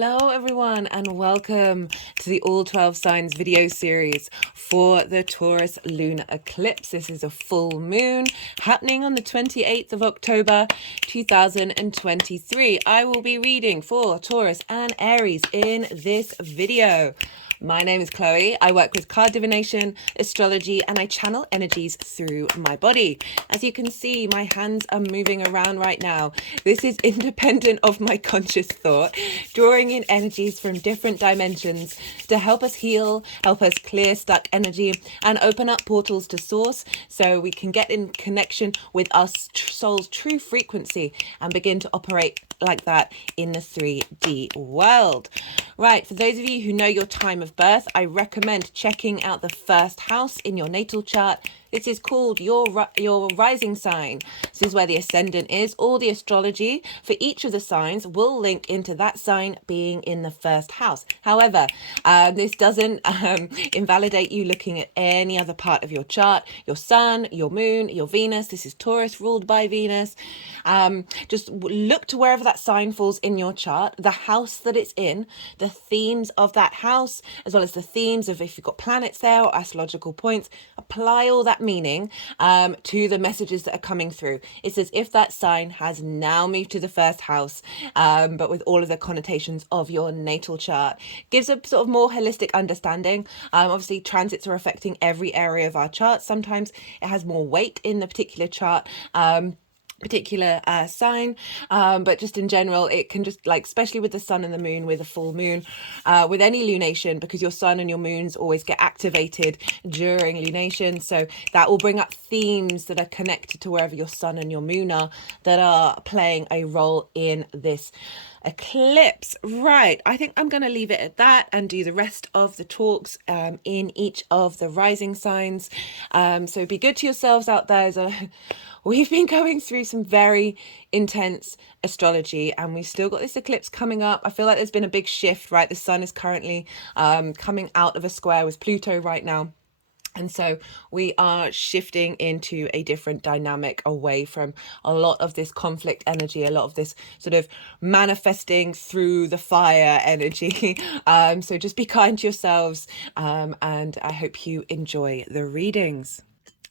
Hello everyone and welcome to the All 12 Signs video series for the Taurus Lunar Eclipse. This is a full moon happening on the 28th of October 2023. I will be reading for Taurus and Aries in this video. My name is Chloe. I work with card divination, astrology, and I channel energies through my body. As you can see, my hands are moving around right now. This is independent of my conscious thought, drawing in energies from different dimensions to help us heal, help us clear stuck energy, and open up portals to source so we can get in connection with our soul's true frequency and begin to operate like that in the 3D world. Right, for those of you who know your time of birth, I recommend checking out the first house in your natal chart. This is called your rising sign. This is where the ascendant is. All the astrology for each of the signs will link into that sign being in the first house. However, this doesn't invalidate you looking at any other part of your chart, your sun, your moon, your Venus. This is Taurus ruled by Venus. Just look to wherever that sign falls in your chart, the house that it's in, the themes of that house, as well as the themes of if you've got planets there or astrological points. Apply all that meaning to the messages that are coming through. It's as if that sign has now moved to the first house, but with all of the connotations of your natal chart. Gives a sort of more holistic understanding. Obviously, transits are affecting every area of our chart. Sometimes it has more weight in the particular chart. Particular sign, but just in general it can just, like, especially with the sun and the moon, with a full moon, with any lunation, because your sun and your moons always get activated during lunation, so that will bring up themes that are connected to wherever your sun and your moon are, that are playing a role in this eclipse. Right, I think I'm going to leave it at that and do the rest of the talks in each of the rising signs. So be good to yourselves out there. We've been going through some very intense astrology and we've still got this eclipse coming up. I feel like there's been a big shift, right? The sun is currently coming out of a square with Pluto right now. And so we are shifting into a different dynamic, away from a lot of this conflict energy, a lot of this sort of manifesting through the fire energy. So just be kind to yourselves, and I hope you enjoy the readings.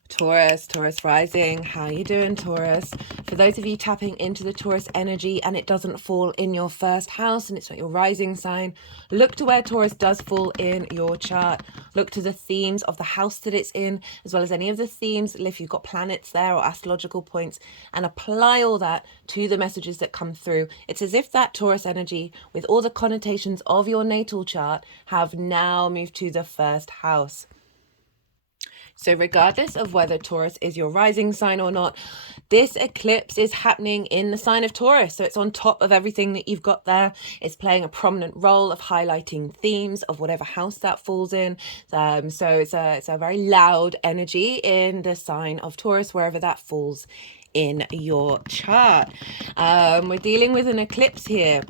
Taurus rising, how you doing, Taurus? For those of you tapping into the Taurus energy and it doesn't fall in your first house and it's not your rising sign, look to where Taurus does fall in your chart. Look to the themes of the house that it's in, as well as any of the themes if you've got planets there or astrological points, and apply all that to the messages that come through. It's as if that Taurus energy, with all the connotations of your natal chart, have now moved to the first house. So regardless of whether Taurus is your rising sign or not, this eclipse is happening in the sign of Taurus. So it's on top of everything that you've got there. It's playing a prominent role of highlighting themes of whatever house that falls in. So it's a very loud energy in the sign of Taurus, wherever that falls in your chart. We're dealing with an eclipse here.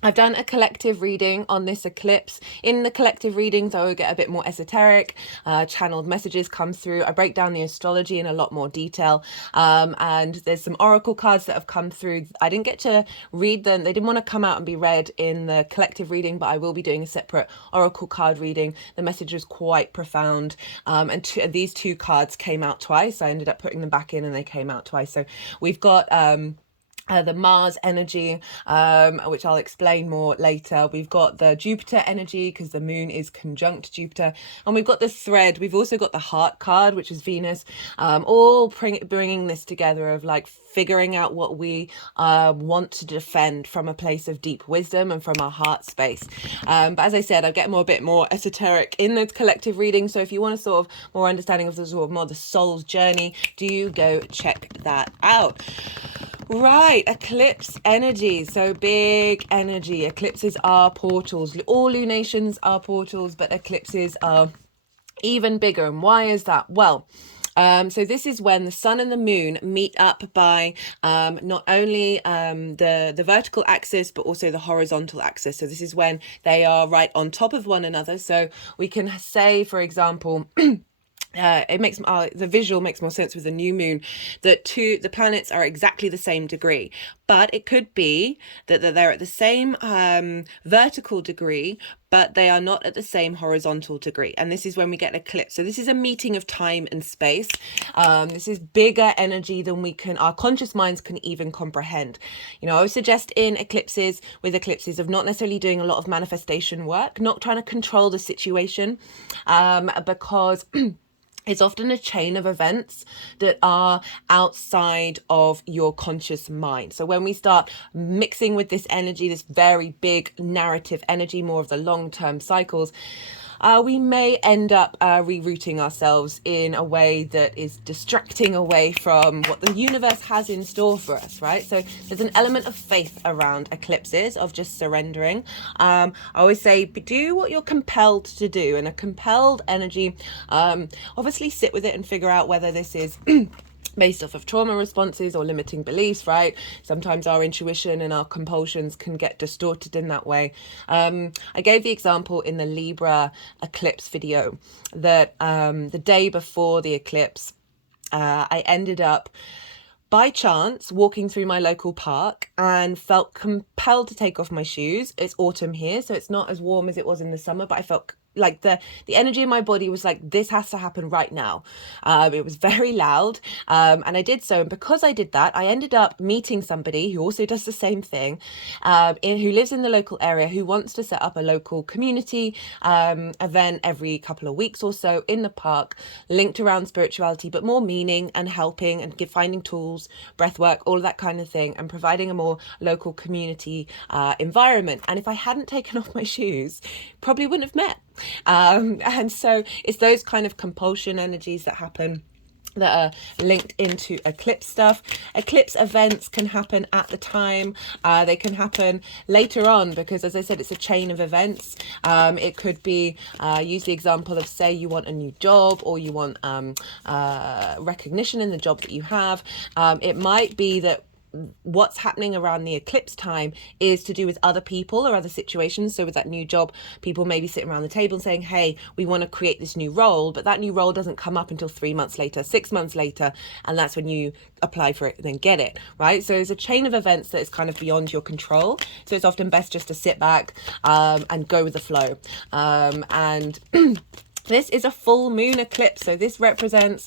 I've done a collective reading on this eclipse. In the collective readings, I will get a bit more esoteric, channeled messages come through. I break down the astrology in a lot more detail. And there's some oracle cards that have come through. I didn't get to read them. They didn't want to come out and be read in the collective reading, but I will be doing a separate oracle card reading. The message was quite profound. And these two cards came out twice. I ended up putting them back in and they came out twice. So we've got the Mars energy, which I'll explain more later. We've got the Jupiter energy, because the moon is conjunct Jupiter. And we've got the thread. We've also got the heart card, which is Venus, all bringing this together of, like, figuring out what we want to defend from a place of deep wisdom and from our heart space. But as I said, I get a bit more esoteric in the collective reading. So if you want a sort of more understanding of the sort of more the soul's journey, do go check that out. Right, eclipse energy. So big energy. Eclipses are portals. All lunations are portals, but eclipses are even bigger. And why is that? Well, so this is when the sun and the moon meet up by not only the vertical axis, but also the horizontal axis. So this is when they are right on top of one another. So we can say, for example, it makes the visual makes more sense with the new moon, that the planets are exactly the same degree, but it could be that they're at the same vertical degree, but they are not at the same horizontal degree. And this is when we get an eclipse. So this is a meeting of time and space. This is bigger energy than our conscious minds can even comprehend. I always suggest with eclipses of not necessarily doing a lot of manifestation work, not trying to control the situation, because it's often a chain of events that are outside of your conscious mind. So when we start mixing with this energy, this very big narrative energy, more of the long-term cycles, we may end up rerouting ourselves in a way that is distracting away from what the universe has in store for us, right? So there's an element of faith around eclipses, of just surrendering. I always say, do what you're compelled to do. And a compelled energy, obviously sit with it and figure out whether this is based off of trauma responses or limiting beliefs, right? Sometimes our intuition and our compulsions can get distorted in that way. I gave the example in the Libra eclipse video that the day before the eclipse, I ended up by chance walking through my local park and felt compelled to take off my shoes. It's autumn here, so it's not as warm as it was in the summer, but I felt like the energy in my body was like, this has to happen right now. It was very loud, and I did so. And because I did that, I ended up meeting somebody who also does the same thing, who lives in the local area, who wants to set up a local community event every couple of weeks or so in the park, linked around spirituality, but more meaning and helping and finding tools, breath work, all of that kind of thing, and providing a more local community environment. And if I hadn't taken off my shoes, probably wouldn't have met. And so it's those kind of compulsion energies that happen that are linked into eclipse stuff. Eclipse events can happen at the time. They can happen later on because, as I said, it's a chain of events. It could be, use the example of, say, you want a new job or you want recognition in the job that you have. It might be that what's happening around the eclipse time is to do with other people or other situations. So with that new job, people may be sitting around the table and saying, hey, we want to create this new role, but that new role doesn't come up until 3 months later, 6 months later, and that's when you apply for it and then get it, right? So there's a chain of events that is kind of beyond your control. So it's often best just to sit back and go with the flow. And this is a full moon eclipse, so this represents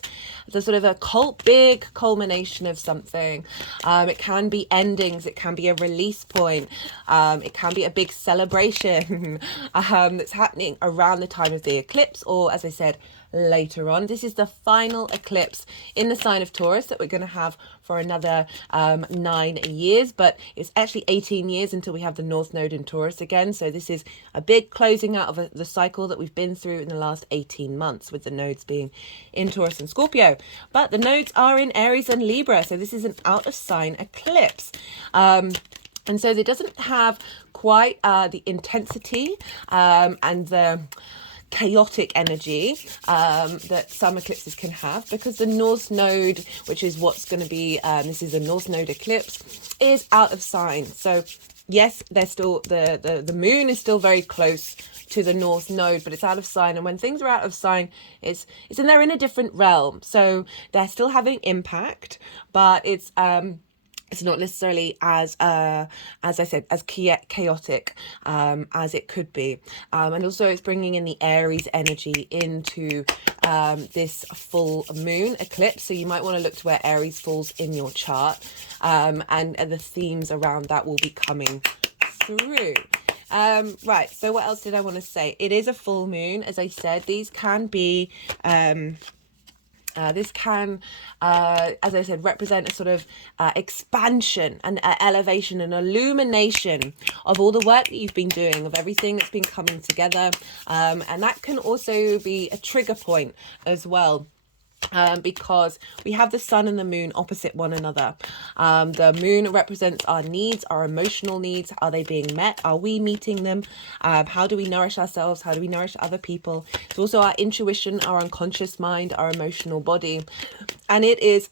the sort of a big culmination of something. It can be endings, it can be a release point, it can be a big celebration that's happening around the time of the eclipse, or, as I said, later on. This is the final eclipse in the sign of Taurus that we're going to have for another 9 years, but it's actually 18 years until we have the North Node in Taurus again. So this is a big closing out of the cycle that we've been through in the last 18 months, with the nodes being in Taurus and Scorpio. But the nodes are in Aries and Libra, so this is an out of sign eclipse. And so it doesn't have quite the intensity and the chaotic energy that some eclipses can have, because the North Node, which is what's going to be, this is a North Node eclipse, is out of sign. So yes, there's still the moon is still very close to the North Node, but it's out of sign. And when things are out of sign, they're in a different realm. So they're still having impact, but it's not necessarily as I said, as chaotic as it could be. And also it's bringing in the Aries energy into this full moon eclipse. So you might want to look to where Aries falls in your chart. And the themes around that will be coming through. Right, so what else did I want to say? It is a full moon, as I said. These can be... this can, as I said, represent a sort of expansion and elevation and illumination of all the work that you've been doing, of everything that's been coming together. And that can also be a trigger point as well. Because we have the sun and the moon opposite one another. The moon represents our needs, our emotional needs. Are they being met? Are we meeting them? How do we nourish ourselves? How do we nourish other people? It's also our intuition, our unconscious mind, our emotional body. And it is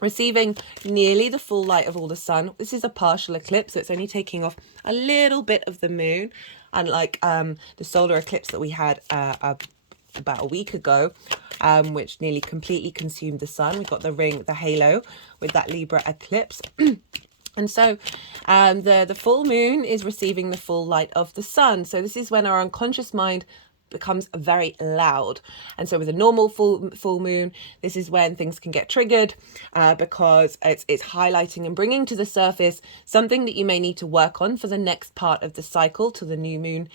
receiving nearly the full light of all the sun. This is a partial eclipse, so it's only taking off a little bit of the moon. Unlike the solar eclipse that we had about a week ago, which nearly completely consumed the sun. We've got the ring, the halo with that Libra eclipse. And so the full moon is receiving the full light of the sun. So this is when our unconscious mind becomes very loud. And so with a normal full moon, this is when things can get triggered because it's highlighting and bringing to the surface something that you may need to work on for the next part of the cycle to the new moon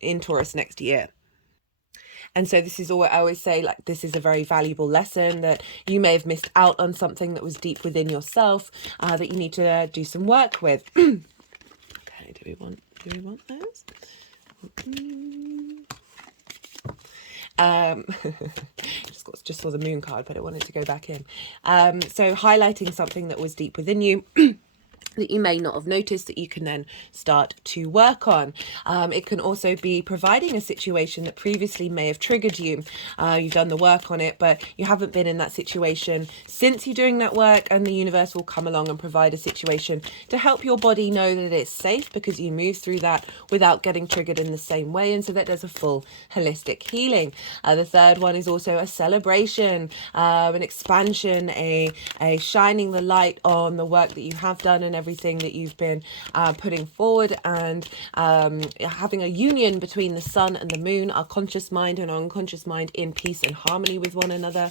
in Taurus next year. And so this is what I always say, like, this is a very valuable lesson that you may have missed out on something that was deep within yourself that you need to do some work with. Okay, do we want those? Just saw the moon card, but I wanted to go back in. So highlighting something that was deep within you that you may not have noticed that you can then start to work on. It can also be providing a situation that previously may have triggered you. You've done the work on it, but you haven't been in that situation since you're doing that work, and the universe will come along and provide a situation to help your body know that it's safe because you move through that without getting triggered in the same way, and so that there's a full holistic healing. The third one is also a celebration, an expansion, a shining the light on the work that you have done and everything that you've been putting forward, and having a union between the sun and the moon, our conscious mind and our unconscious mind in peace and harmony with one another.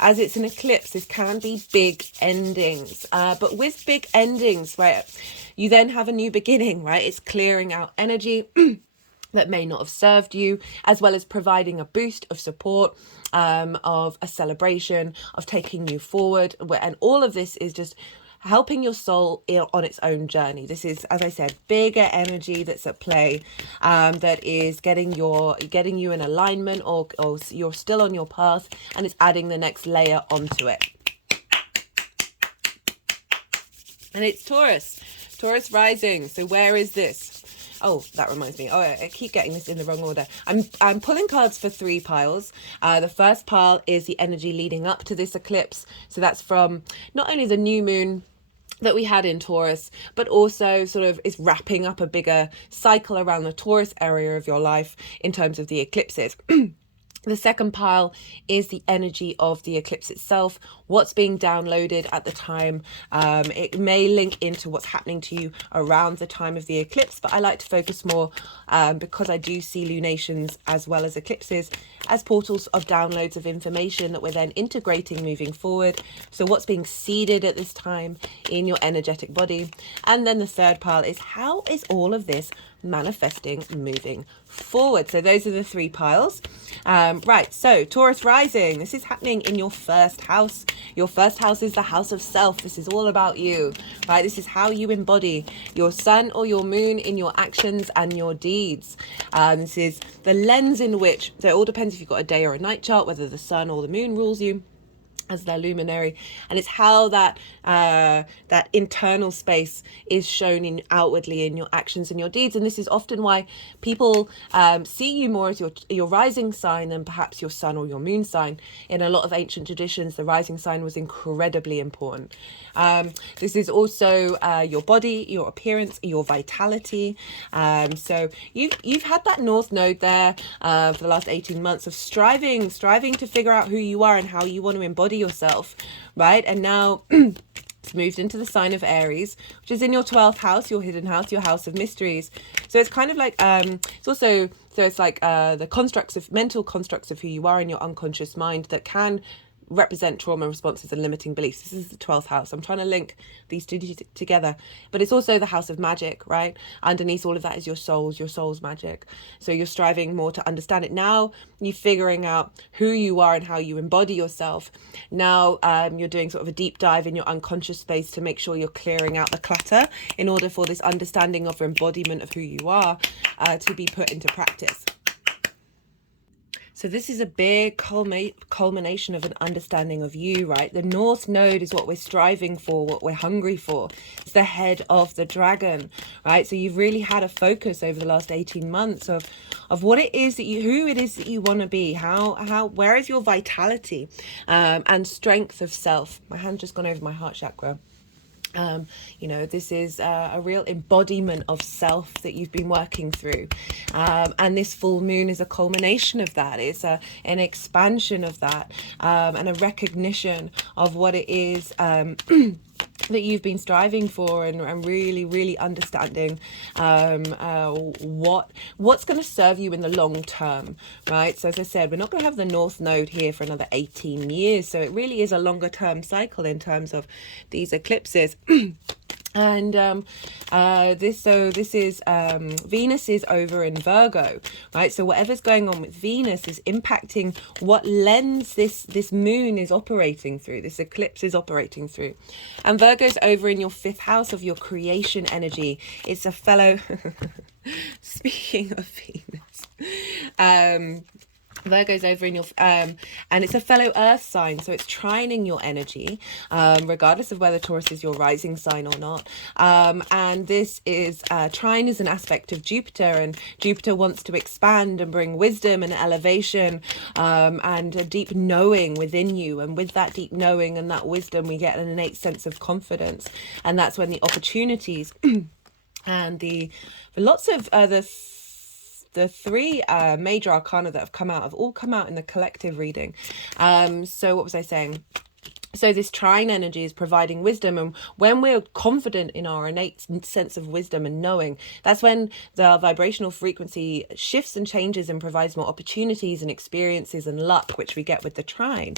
As it's an eclipse, this can be big endings, but with big endings, right, you then have a new beginning, right? It's clearing out energy that may not have served you, as well as providing a boost of support, of a celebration, of taking you forward. And all of this is just helping your soul on its own journey. This is, as I said, bigger energy that's at play, that is getting you in alignment, or you're still on your path, and it's adding the next layer onto it. And it's Taurus rising. So where is this? Oh, that reminds me. Oh, I keep getting this in the wrong order. I'm pulling cards for 3 piles. The first pile is the energy leading up to this eclipse. So that's from not only the new moon that we had in Taurus, but also sort of is wrapping up a bigger cycle around the Taurus area of your life in terms of the eclipses. The second pile is the energy of the eclipse itself, what's being downloaded at the time. It may link into what's happening to you around the time of the eclipse, but I like to focus more, because I do see lunations as well as eclipses as portals of downloads of information that we're then integrating moving forward. So what's being seeded at this time in your energetic body. And then the third pile is, how is all of this manifesting moving forward? So those are the 3 piles. Right, so Taurus rising, this is happening in your first house. Your first house is the house of self. This is all about you, right? This is how you embody your sun or your moon in your actions and your deeds. This is the lens in which, so it all depends if you've got a day or a night chart, whether the sun or the moon rules you as their luminary, and it's how that internal space is shown in outwardly in your actions and your deeds. And this is often why people see you more as your rising sign than perhaps your sun or your moon sign. In a lot of ancient traditions, the rising sign was incredibly important. This is also your body, your appearance, your vitality. So you've had that north node there for the last 18 months of striving to figure out who you are and how you want to embody yourself, right? And now it's moved into the sign of Aries, which is in your 12th house, your hidden house, your house of mysteries. So it's kind of like it's also, so it's like the mental constructs of who you are in your unconscious mind that can represent trauma responses and limiting beliefs. This is the 12th house. I'm trying to link these two together, but it's also the house of magic, right? Underneath all of that is your soul's magic. So you're striving more to understand it. Now you're figuring out who you are and how you embody yourself. Now you're doing sort of a deep dive in your unconscious space to make sure you're clearing out the clutter in order for this understanding of embodiment of who you are to be put into practice. So this is a big culmination of an understanding of you, right? The North Node is what we're striving for, what we're hungry for. It's the head of the dragon, right? So you've really had a focus over the last 18 months of what it is that who it is that you want to be, where is your vitality and strength of self. My hand's just gone over my heart chakra. This is a real embodiment of self that you've been working through. And this full moon is a culmination of that. It's an expansion of that, and a recognition of what it is that you've been striving for, and really, really understanding what's going to serve you in the long term, right? So as I said, we're not going to have the North Node here for another 18 years. So it really is a longer term cycle in terms of these eclipses. And this is Venus is over in Virgo, right? So whatever's going on with Venus is impacting what lens this moon is operating through, this eclipse is operating through. And Virgo's over in your 5th house of your creation energy. It's a fellow speaking of Venus, Virgo's over in your and it's a fellow earth sign, so it's trining your energy, regardless of whether Taurus is your rising sign or not. And this is trine is an aspect of Jupiter, and Jupiter wants to expand and bring wisdom and elevation, and a deep knowing within you. And with that deep knowing and that wisdom, we get an innate sense of confidence, and that's when the opportunities and the lots of the 3 major arcana that have all come out in the collective reading. So what was I saying? So this trine energy is providing wisdom, and when we're confident in our innate sense of wisdom and knowing, that's when the vibrational frequency shifts and changes and provides more opportunities and experiences and luck, which we get with the trine.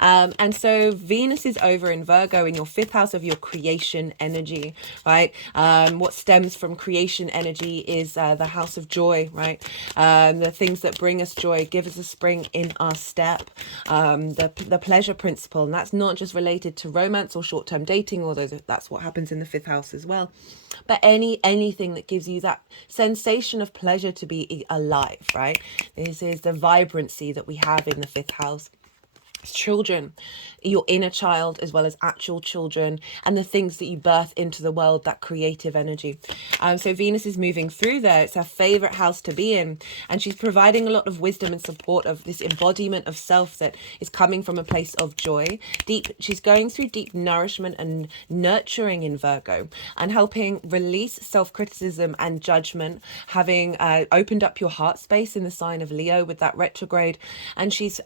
And so Venus is over in Virgo in your 5th house of your creation energy, right? What stems from creation energy is the house of joy, right? The things that bring us joy, give us a spring in our step, the pleasure principle, and that's not just related to romance or short-term dating, although that's what happens in the 5th house as well, but anything that gives you that sensation of pleasure to be alive, right? This is the vibrancy that we have in the 5th house. Children, your inner child, as well as actual children, and the things that you birth into the world, that creative energy. So Venus is moving through there. It's her favorite house to be in, and she's providing a lot of wisdom and support of this embodiment of self that is coming from a place of joy. She's going through deep nourishment and nurturing in Virgo, and helping release self-criticism and judgment, having opened up your heart space in the sign of Leo with that retrograde. And she's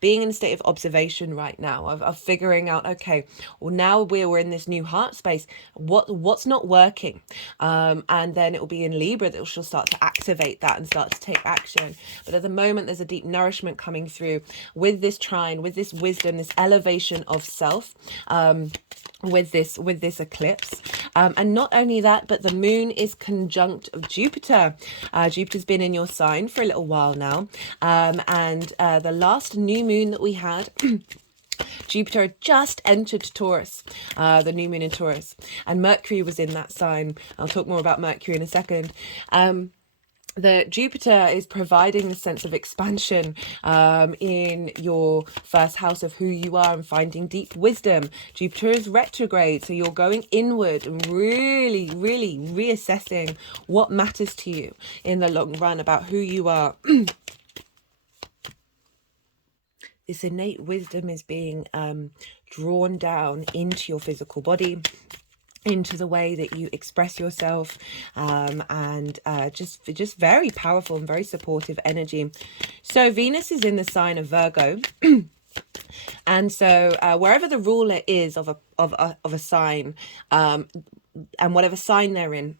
being in a state of observation right now, of figuring out, okay, well, now we're in this new heart space, what's not working, and then it will be in Libra that she'll start to activate that and start to take action. But at the moment, there's a deep nourishment coming through with this trine, with this wisdom, this elevation of self, with this eclipse. And not only that, but the moon is conjunct of Jupiter. Jupiter's been in your sign for a little while now, and the last new moon that we had Jupiter had just entered Taurus, the new moon in Taurus, and Mercury was in that sign. I'll talk more about Mercury in a second. The Jupiter is providing the sense of expansion in your 1st house of who you are and finding deep wisdom. Jupiter is retrograde, so you're going inward and really, really reassessing what matters to you in the long run about who you are. This innate wisdom is being drawn down into your physical body, into the way that you express yourself, and just very powerful and very supportive energy. So Venus is in the sign of Virgo. And so wherever the ruler is of a sign, and whatever sign they're in,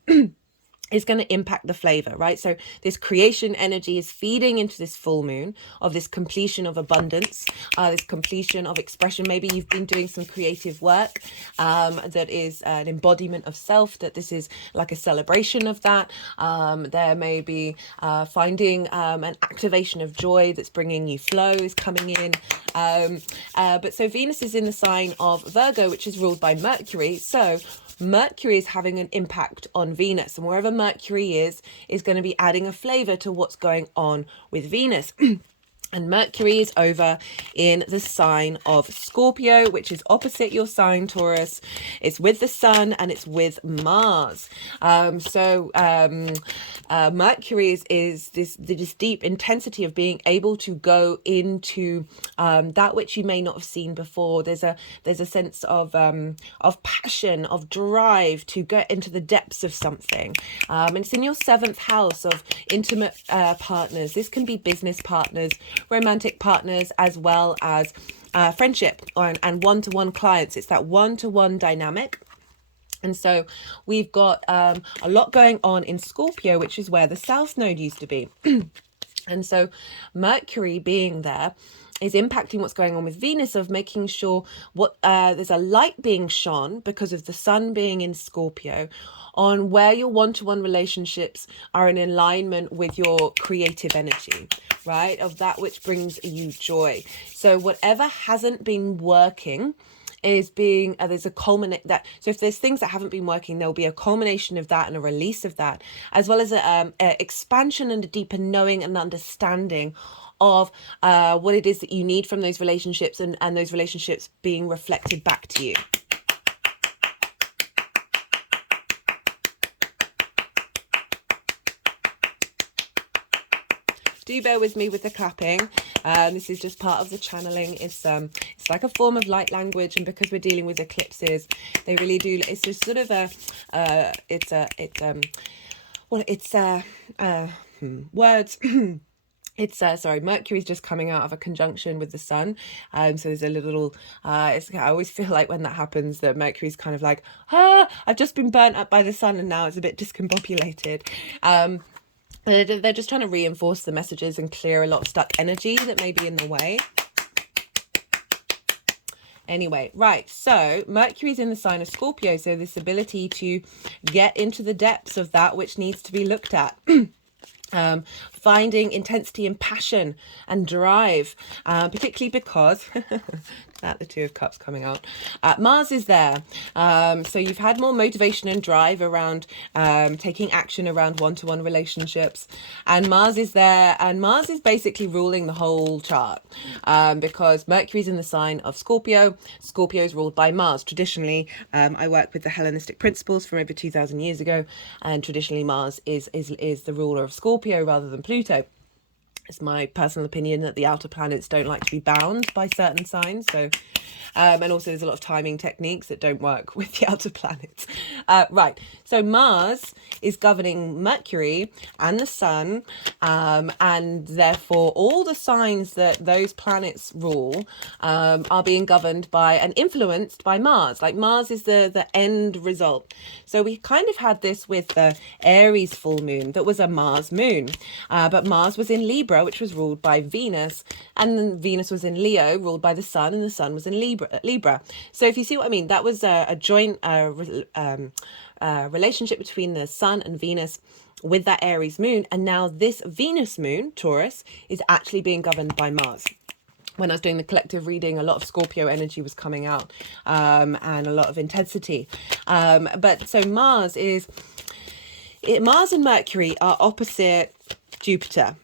is going to impact the flavor, right? So this creation energy is feeding into this full moon of this completion of abundance, this completion of expression. Maybe you've been doing some creative work that is an embodiment of self, that this is like a celebration of that. There may be finding an activation of joy that's bringing you flow is coming in. But so Venus is in the sign of Virgo, which is ruled by Mercury. So Mercury is having an impact on Venus, and wherever Mercury is going to be adding a flavor to what's going on with Venus. And Mercury is over in the sign of Scorpio, which is opposite your sign, Taurus. It's with the sun and it's with Mars. Mercury is this deep intensity of being able to go into that which you may not have seen before. There's a sense of passion, of drive to get into the depths of something. And it's in your 7th house of intimate partners. This can be business partners, romantic partners, as well as friendship and one-to-one clients. It's that one-to-one dynamic. And so we've got a lot going on in Scorpio, which is where the South Node used to be. And so Mercury being there is impacting what's going on with Venus, of making sure there's a light being shone because of the sun being in Scorpio on where your one-to-one relationships are in alignment with your creative energy, right? Of that which brings you joy. So whatever hasn't been working is being there's a culminate that, so if there's things that haven't been working, there'll be a culmination of that and a release of that, as well as a expansion and a deeper knowing and understanding of what it is that you need from those relationships, and those relationships being reflected back to you. Do bear with me with the clapping. This is just part of the channeling. It's like a form of light language, and because we're dealing with eclipses, they really do. It's just sort of words. It's sorry, Mercury's just coming out of a conjunction with the sun, so there's a little I always feel like when that happens that Mercury's kind of like, I've just been burnt up by the sun and now it's a bit discombobulated. They're just trying to reinforce the messages and clear a lot of stuck energy that may be in the way. Anyway, right, so Mercury's in the sign of Scorpio, so this ability to get into the depths of that which needs to be looked at. Finding intensity and passion and drive, particularly because that the 2 of Cups coming out. Mars is there, so you've had more motivation and drive around taking action around one-to-one relationships, and Mars is there, and Mars is basically ruling the whole chart, because Mercury's in the sign of Scorpio. Scorpio is ruled by Mars. Traditionally, I work with the Hellenistic principles from over 2,000 years ago, and traditionally Mars is the ruler of Scorpio rather than Pluto. It's my personal opinion that the outer planets don't like to be bound by certain signs. So, and also there's a lot of timing techniques that don't work with the outer planets. Right. So Mars is governing Mercury and the sun, and therefore all the signs that those planets rule are being governed by and influenced by Mars. Like Mars is the end result. So we kind of had this with the Aries full moon that was a Mars moon, but Mars was in Libra, which was ruled by Venus, and then Venus was in Leo, ruled by the sun, and the sun was in Libra. So if you see what I mean, that was a joint relationship between the sun and Venus with that Aries moon, and now this Venus moon, Taurus, is actually being governed by Mars. When I was doing the collective reading, a lot of Scorpio energy was coming out, and a lot of intensity. But so Mars and Mercury are opposite Jupiter.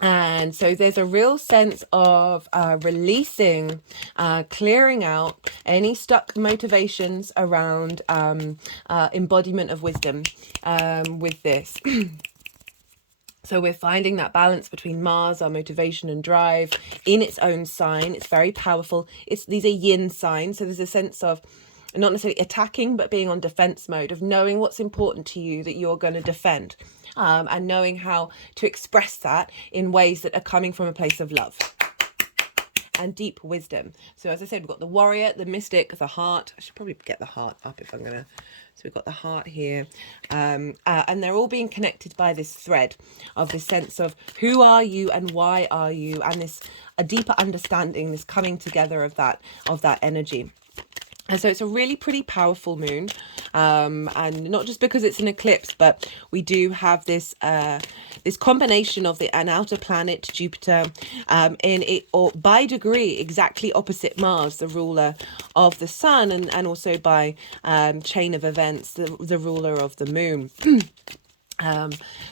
And so there's a real sense of releasing, clearing out any stuck motivations around embodiment of wisdom with this. So we're finding that balance between Mars, our motivation and drive, in its own sign. It's very powerful. These are yin signs. So there's a sense of not necessarily attacking, but being on defense mode, of knowing what's important to you that you're going to defend, and knowing how to express that in ways that are coming from a place of love and deep wisdom. So as I said, we've got the warrior, the mystic, the heart. I should probably get the heart up if I'm going to. So we've got the heart here, and they're all being connected by this thread of this sense of who are you and why are you, and a deeper understanding, this coming together of that energy. And so it's a really pretty powerful moon, and not just because it's an eclipse, but we do have this combination of an outer planet, Jupiter, in it, or by degree exactly opposite Mars, the ruler of the sun, and also by chain of events, the ruler of the moon.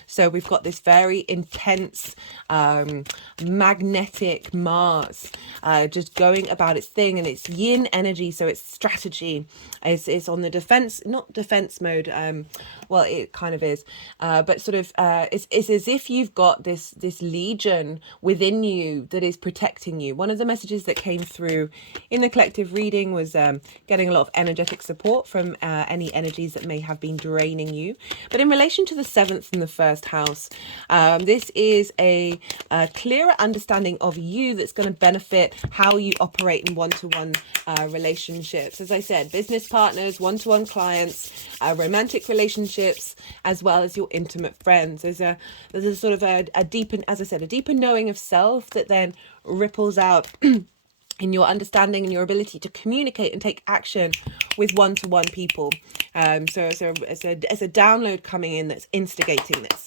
So we've got this very intense magnetic Mars just going about its thing, and it's yin energy, so it's strategy. It's on the defense, not defense mode, well, it kind of is, but sort of it's as if you've got this legion within you that is protecting you. One of the messages that came through in the collective reading was getting a lot of energetic support from any energies that may have been draining you. But in relation to the 7th and the 1st house, this is a clearer understanding of you that's going to benefit how you operate in one-to-one relationships. As I said, business partners, one-to-one clients, romantic relationships, as well as your intimate friends. There's a sort of a deeper, as I said, a deeper knowing of self that then ripples out in your understanding and your ability to communicate and take action with one-to-one people. So it's a download coming in that's instigating this.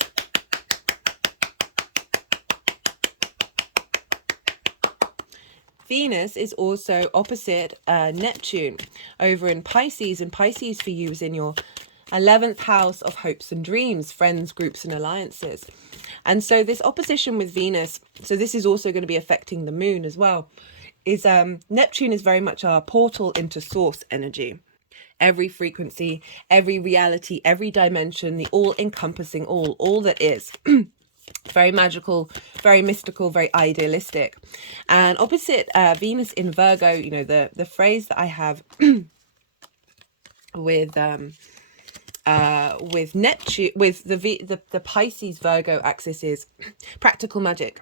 Venus is also opposite Neptune over in Pisces, and Pisces for you is in your 11th house of hopes and dreams, friends, groups and alliances. And so this opposition with Venus, so this is also going to be affecting the moon as well, is Neptune is very much our portal into source energy. Every frequency, every reality, every dimension, the all-encompassing all that is. Very magical, very mystical, very idealistic. And opposite Venus in Virgo, you know, the phrase that I have with Neptune, with the Pisces Virgo axis is practical magic.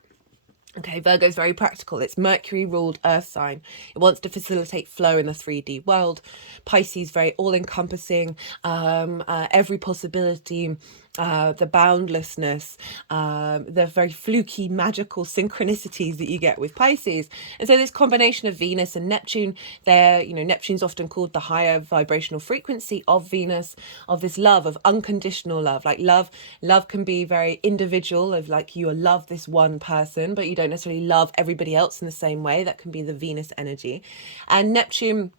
Okay, Virgo is very practical. It's Mercury ruled earth sign. It wants to facilitate flow in the 3D world. Pisces, very all-encompassing, every possibility, the boundlessness, the very fluky, magical synchronicities that you get with Pisces. And so this combination of Venus and Neptune, there, you know, Neptune's often called the higher vibrational frequency of Venus, of this love, of unconditional love. Like love can be very individual, of like you love this one person, but you don't necessarily love everybody else in the same way. That can be the Venus energy. And Neptune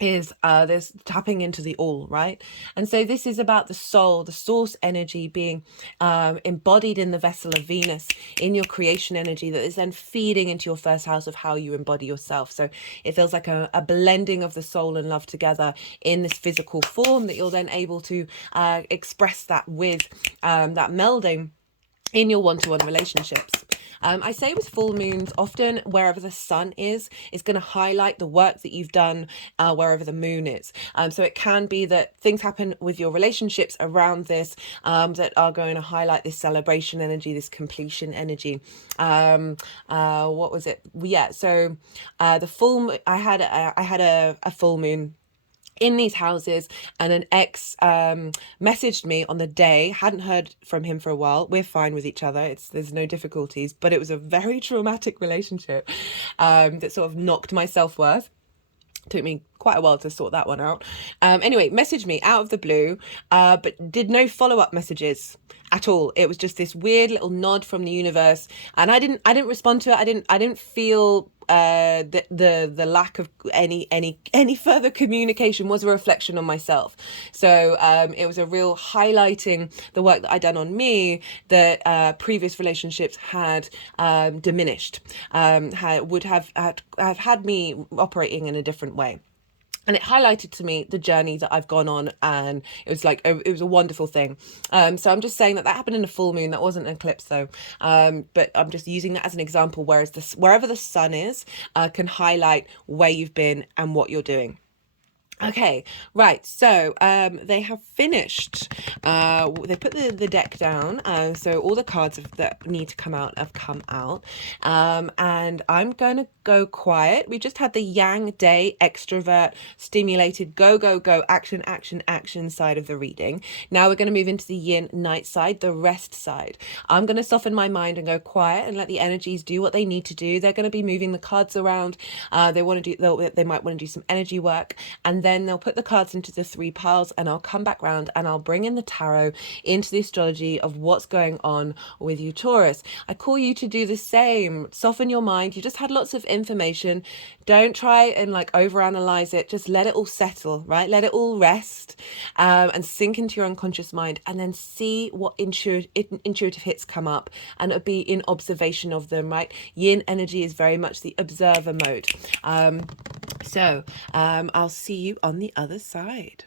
is there's tapping into the all, right? And so this is about the soul, the source energy being embodied in the vessel of Venus, in your creation energy that is then feeding into your 1st house of how you embody yourself. So it feels like a blending of the soul and love together in this physical form that you're then able to express that with that melding in your one-to-one relationships. I say with full moons, often wherever the sun is going to highlight the work that you've done wherever the moon is. So it can be that things happen with your relationships around this that are going to highlight this celebration energy, this completion energy. What was it? Yeah, so the full, I had a full moon in these houses, and an ex messaged me on the day. Hadn't heard from him for a while. We're fine with each other, there's no difficulties, but it was a very traumatic relationship that sort of knocked my self-worth. Took me quite a while to sort that one out. Anyway, messaged me out of the blue, but did no follow-up messages at all. It was just this weird little nod from the universe, and I didn't respond to it. I didn't feel the lack of any further communication was a reflection on myself. So it was a real highlighting the work that I'd done on me that previous relationships had diminished, would have had me operating in a different way. And it highlighted to me the journey that I've gone on, and it was like it was a wonderful thing. So I'm just saying that happened in a full moon. That wasn't an eclipse though, but I'm just using that as an example. Whereas wherever the sun is can highlight where you've been and what you're doing. Okay, right, so they have finished. They put the deck down, so all the cards that need to come out have come out, and I'm going to go quiet. We just had the yang day, extrovert, stimulated, go, action, action, action side of the reading. Now we're going to move into the yin night side, the rest side. I'm going to soften my mind and go quiet and let the energies do what they need to do. They're going to be moving the cards around. They might want to do some energy work, and then then they'll put the cards into the 3 piles, and I'll come back round and I'll bring in the tarot into the astrology of what's going on with you, Taurus. I call you to do the same. Soften your mind. You just had lots of information. Don't try and like overanalyze it. Just let it all settle, right? Let it all rest, and sink into your unconscious mind, and then see what intuitive hits come up, and it'll be in observation of them, right? Yin energy is very much the observer mode. I'll see you on the other side.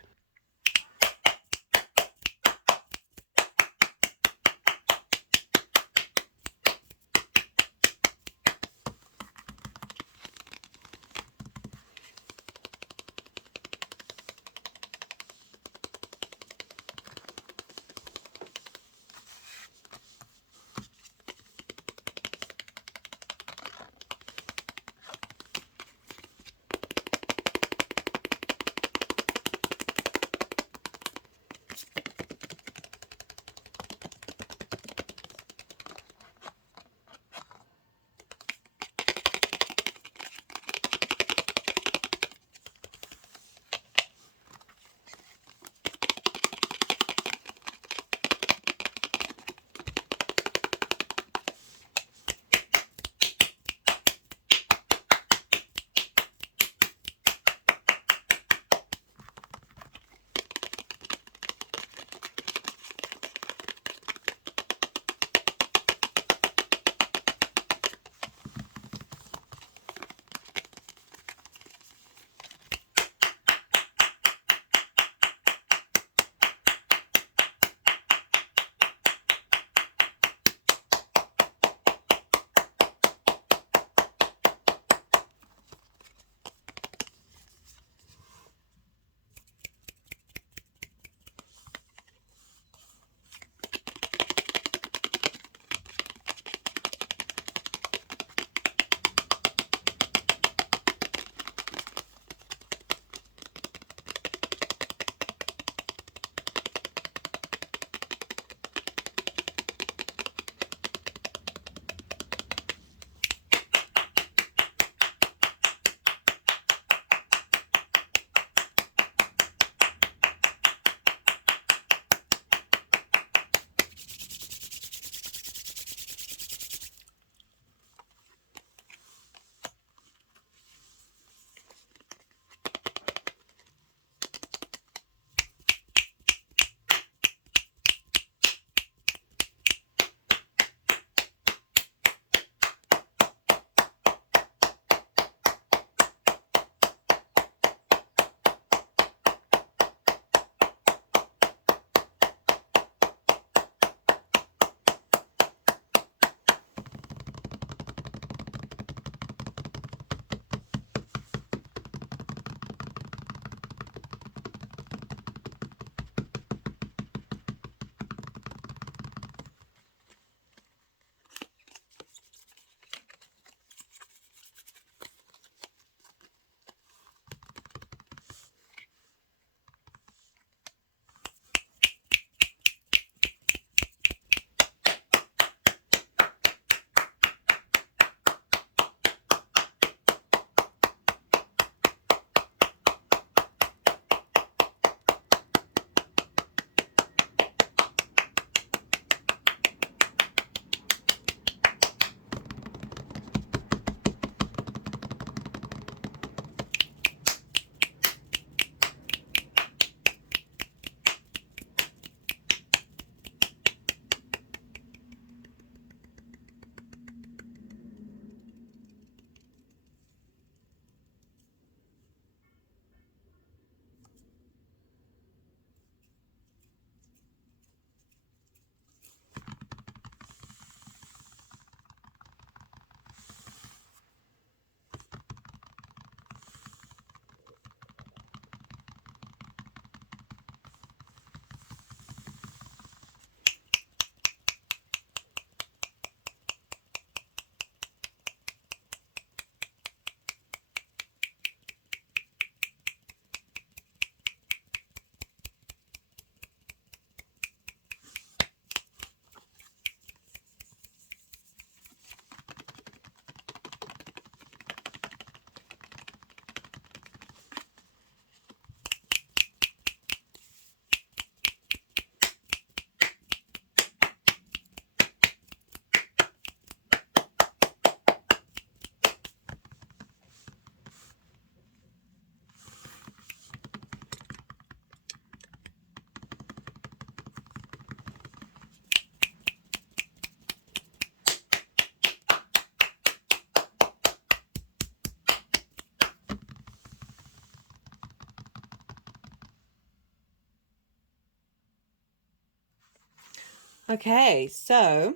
Okay, so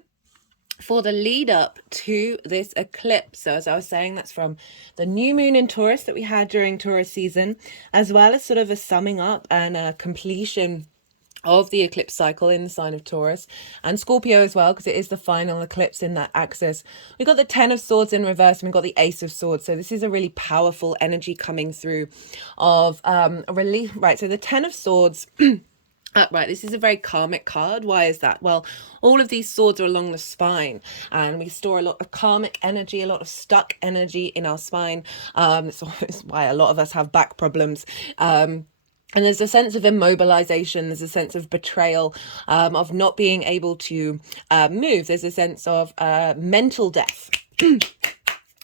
for the lead up to this eclipse, so as I was saying, that's from the new moon in Taurus that we had during Taurus season, as well as sort of a summing up and a completion of the eclipse cycle in the sign of Taurus and Scorpio as well, because it is the final eclipse in that axis. We've got the 10 of Swords in reverse and we've got the Ace of Swords. So this is a really powerful energy coming through of a relief. Right, so the 10 of Swords upright, this is a very karmic card. Why is that? Well, all of these swords are along the spine and we store a lot of karmic energy, a lot of stuck energy in our spine. It's why a lot of us have back problems. And there's a sense of immobilization, there's a sense of betrayal, of not being able to move. There's a sense of mental death.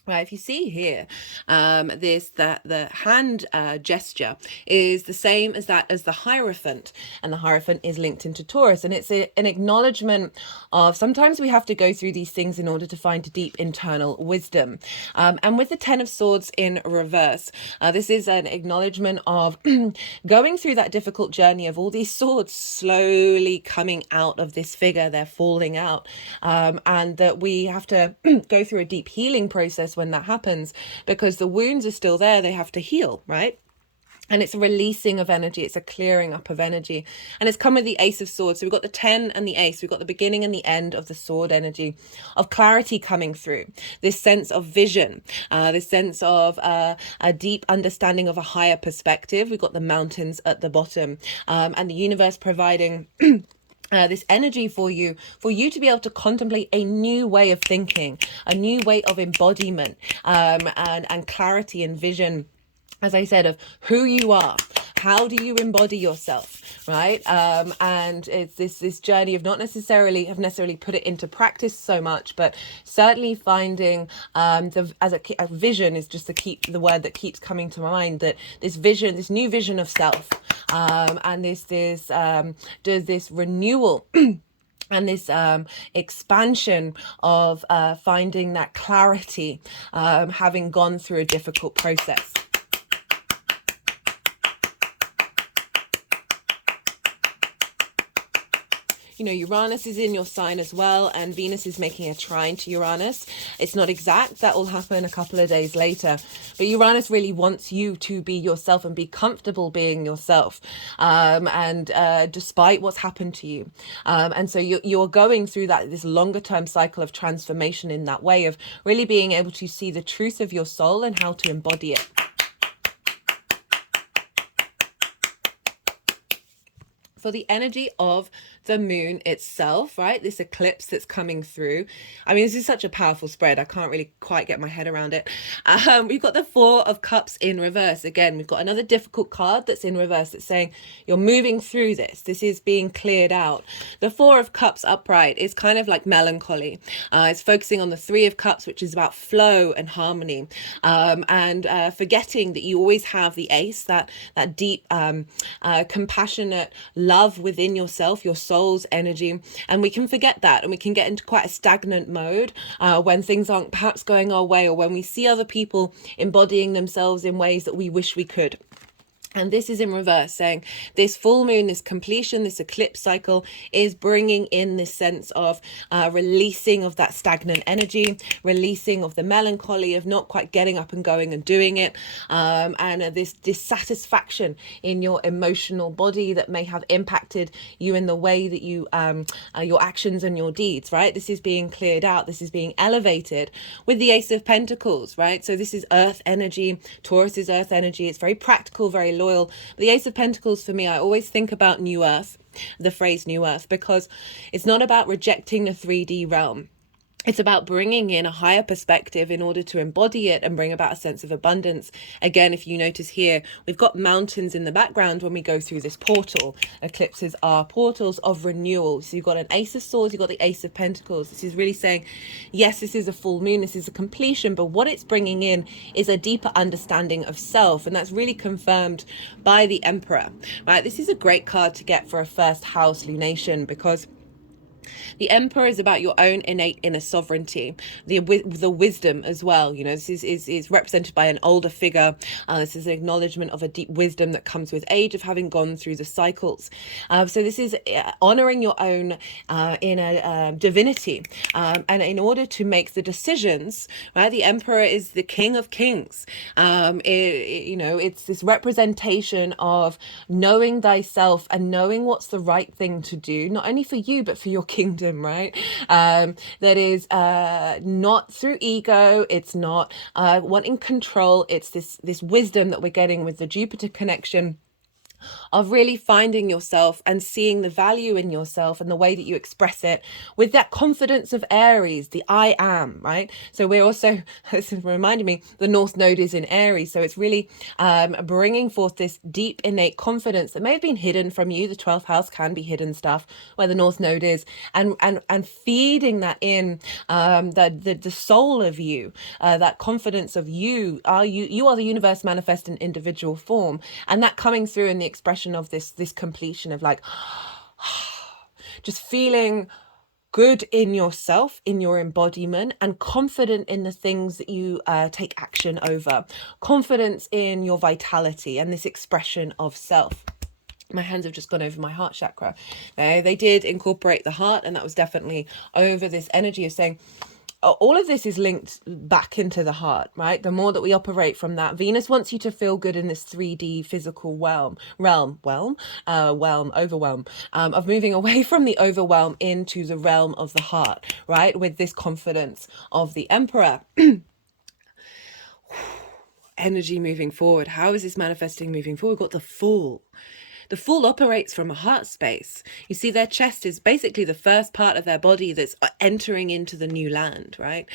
Right, if you see here, the hand gesture is the same as that as the Hierophant, and the Hierophant is linked into Taurus, and it's an acknowledgement of sometimes we have to go through these things in order to find deep internal wisdom. And with the 10 of Swords in reverse, this is an acknowledgement of going through that difficult journey of all these swords slowly coming out of this figure, they're falling out, and that we have to go through a deep healing process when that happens, because the wounds are still there, they have to heal, right? And it's a releasing of energy, it's a clearing up of energy. And it's come with the Ace of Swords. So we've got the 10 and the Ace, we've got the beginning and the end of the sword energy, of clarity coming through, this sense of vision, this sense of a deep understanding of a higher perspective. We've got the mountains at the bottom, and the universe providing this energy for you to be able to contemplate a new way of thinking, a new way of embodiment, and clarity and vision, as I said, of who you are. How do you embody yourself, right? And it's this journey of not necessarily put it into practice so much, but certainly finding a vision is just the word that keeps coming to my mind, that this vision, this new vision of self, and this renewal and this expansion of finding that clarity, having gone through a difficult process. You know, Uranus is in your sign as well, and Venus is making a trine to Uranus. It's not exact, that will happen a couple of days later, but Uranus really wants you to be yourself and be comfortable being yourself, and despite what's happened to you, and so you're going through this longer term cycle of transformation in that way of really being able to see the truth of your soul and how to embody it. For the energy of the moon itself, right, this eclipse that's coming through, I mean, this is such a powerful spread, I can't really quite get my head around it. We've got the 4 of Cups in reverse. Again, we've got another difficult card that's in reverse that's saying you're moving through this is being cleared out. The 4 of Cups upright is kind of like melancholy. It's focusing on the 3 of Cups, which is about flow and harmony, and forgetting that you always have the Ace, that deep compassionate love within yourself, your soul's energy, and we can forget that, and we can get into quite a stagnant mode when things aren't perhaps going our way, or when we see other people embodying themselves in ways that we wish we could. And this is in reverse, saying this full moon, this completion, this eclipse cycle is bringing in this sense of releasing of that stagnant energy, releasing of the melancholy of not quite getting up and going and doing it, and this dissatisfaction in your emotional body that may have impacted you in the way that you, your actions and your deeds, right? This is being cleared out. This is being elevated with the Ace of Pentacles, right? So this is earth energy. Taurus is earth energy. It's very practical, very loyal. The Ace of Pentacles, for me, I always think about New Earth, the phrase New Earth, because it's not about rejecting the 3D realm. It's about bringing in a higher perspective in order to embody it and bring about a sense of abundance. Again, if you notice here, we've got mountains in the background when we go through this portal. Eclipses are portals of renewal. So you've got an Ace of Swords, you've got the Ace of Pentacles. This is really saying, yes, this is a full moon, this is a completion, but what it's bringing in is a deeper understanding of self. And that's really confirmed by the Emperor, right? This is a great card to get for a first house lunation, because The Emperor is about your own innate inner sovereignty, the wisdom as well. You know, this is represented by an older figure. This is an acknowledgement of a deep wisdom that comes with age, of having gone through the cycles. So this is honoring your own inner divinity. And in order to make the decisions, right, the Emperor is the King of Kings. You know, it's this representation of knowing thyself and knowing what's the right thing to do, not only for you, but for your kingdom, right? That is not through ego. It's not wanting control. It's this wisdom that we're getting with the Jupiter connection, of really finding yourself and seeing the value in yourself and the way that you express it with that confidence of Aries, the I am, right? So we're also, this is reminding me, the North Node is in Aries. So it's really bringing forth this deep innate confidence that may have been hidden from you. The 12th house can be hidden stuff where the North Node is, and feeding that in the soul of you, that confidence of you are the universe manifest in individual form, and that coming through in the expression of this completion of like just feeling good in yourself, in your embodiment, and confident in the things that you take action over, confidence in your vitality and this expression of self. My hands have just gone over my heart chakra. They did incorporate the heart, and that was definitely over this energy of saying, all of this is linked back into the heart, right? The more that we operate from that, Venus wants you to feel good in this 3D physical overwhelm, of moving away from the overwhelm into the realm of the heart, right? With this confidence of the Emperor. Energy moving forward. How is this manifesting moving forward? We've got the Fool. The Fool operates from a heart space. You see, their chest is basically the first part of their body that's entering into the new land, right?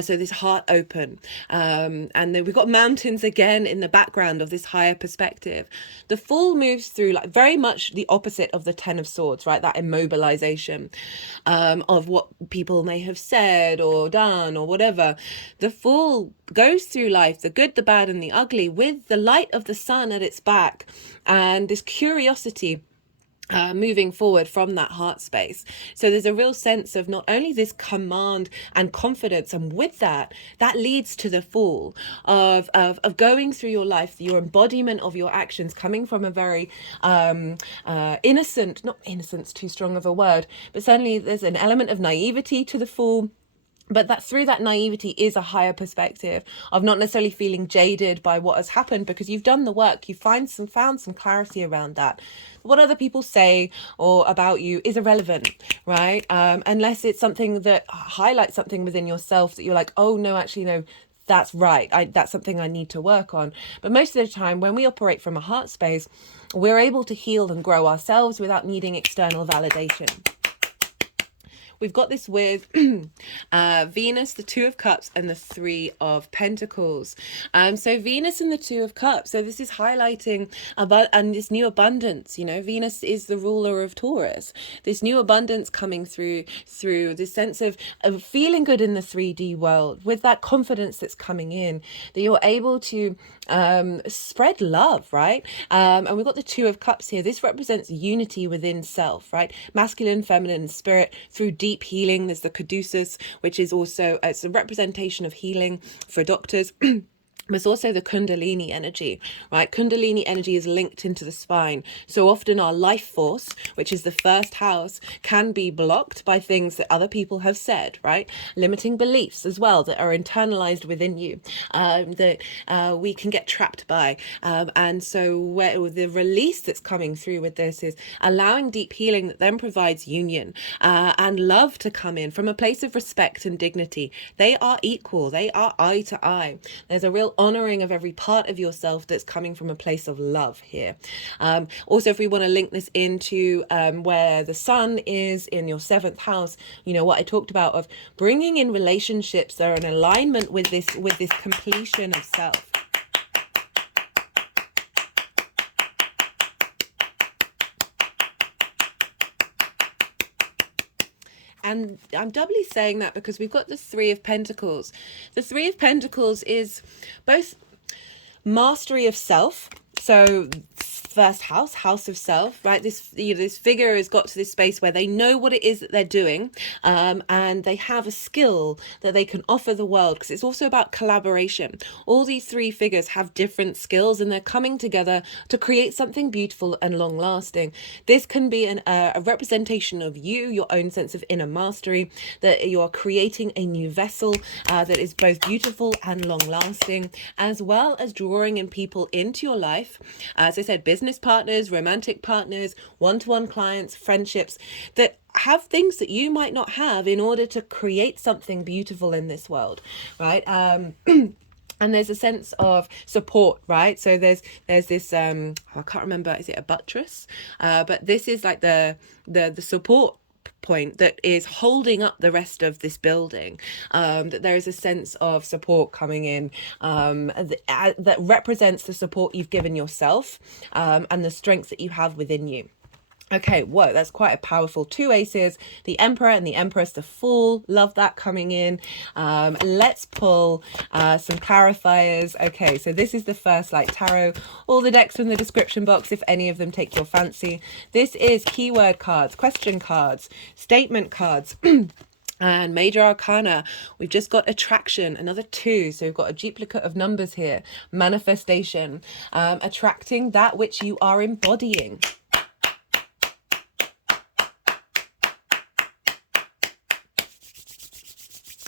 So this heart open. And then we've got mountains again in the background of this higher perspective. The Fool moves through like very much the opposite of the Ten of Swords, right? That immobilization of what people may have said or done or whatever. The Fool goes through life, the good, the bad, and the ugly, with the light of the sun at its back, and this curiosity moving forward from that heart space. So there's a real sense of not only this command and confidence, and with that leads to the Fool of going through your life, your embodiment of your actions coming from a very innocent, not innocent's too strong of a word, but certainly there's an element of naivety to the Fool. But that through that naivety is a higher perspective of not necessarily feeling jaded by what has happened, because you've done the work, you've found some clarity around that. What other people say or about you is irrelevant, right? Unless it's something that highlights something within yourself that you're like, oh no, actually no, that's right. That's something I need to work on. But most of the time when we operate from a heart space, we're able to heal and grow ourselves without needing external validation. We've got this with Venus, the Two of Cups, and the Three of Pentacles. So Venus and the Two of Cups. So this is highlighting and this new abundance. You know, Venus is the ruler of Taurus. This new abundance coming through this sense of feeling good in the 3D world, with that confidence that's coming in, that you're able to spread love, right? And we've got the Two of Cups here. This represents unity within self, right? Masculine, feminine, spirit through deep healing. There's the caduceus, which is also it's a representation of healing for doctors. There's also the Kundalini energy, right? Kundalini energy is linked into the spine. So often our life force, which is the first house, can be blocked by things that other people have said, right? Limiting beliefs as well that are internalized within you, that we can get trapped by. And so where the release that's coming through with this is allowing deep healing that then provides union and love to come in from a place of respect and dignity. They are equal. They are eye to eye. There's a real honoring of every part of yourself that's coming from a place of love here. Also, if we want to link this into where the sun is in your 7th house, you know what I talked about of bringing in relationships that are in alignment with this completion of self. And I'm doubly saying that because we've got the Three of Pentacles. The Three of Pentacles is both mastery of self. So first house, house of self, right? This, this figure has got to this space where they know what it is that they're doing, and they have a skill that they can offer the world, because it's also about collaboration. All these three figures have different skills, and they're coming together to create something beautiful and long lasting. This can be a representation of you, your own sense of inner mastery, that you're creating a new vessel that is both beautiful and long lasting, as well as drawing in people into your life. As I said, business partners, romantic partners, one-to-one clients, friendships that have things that you might not have in order to create something beautiful in this world, right? And there's a sense of support, right? So there's this I can't remember, is it a buttress? But this is like the support point that is holding up the rest of this building, that there is a sense of support coming in, that represents the support you've given yourself, and the strengths that you have within you. Okay, whoa, that's quite a powerful two aces, the Emperor and the Empress, the Fool. Love that coming in. Let's pull some clarifiers. Okay, so this is the first light tarot. All the decks in the description box if any of them take your fancy. This is keyword cards, question cards, statement cards. And major arcana, we've just got attraction, another 2. So we've got a duplicate of numbers here. Manifestation, attracting that which you are embodying.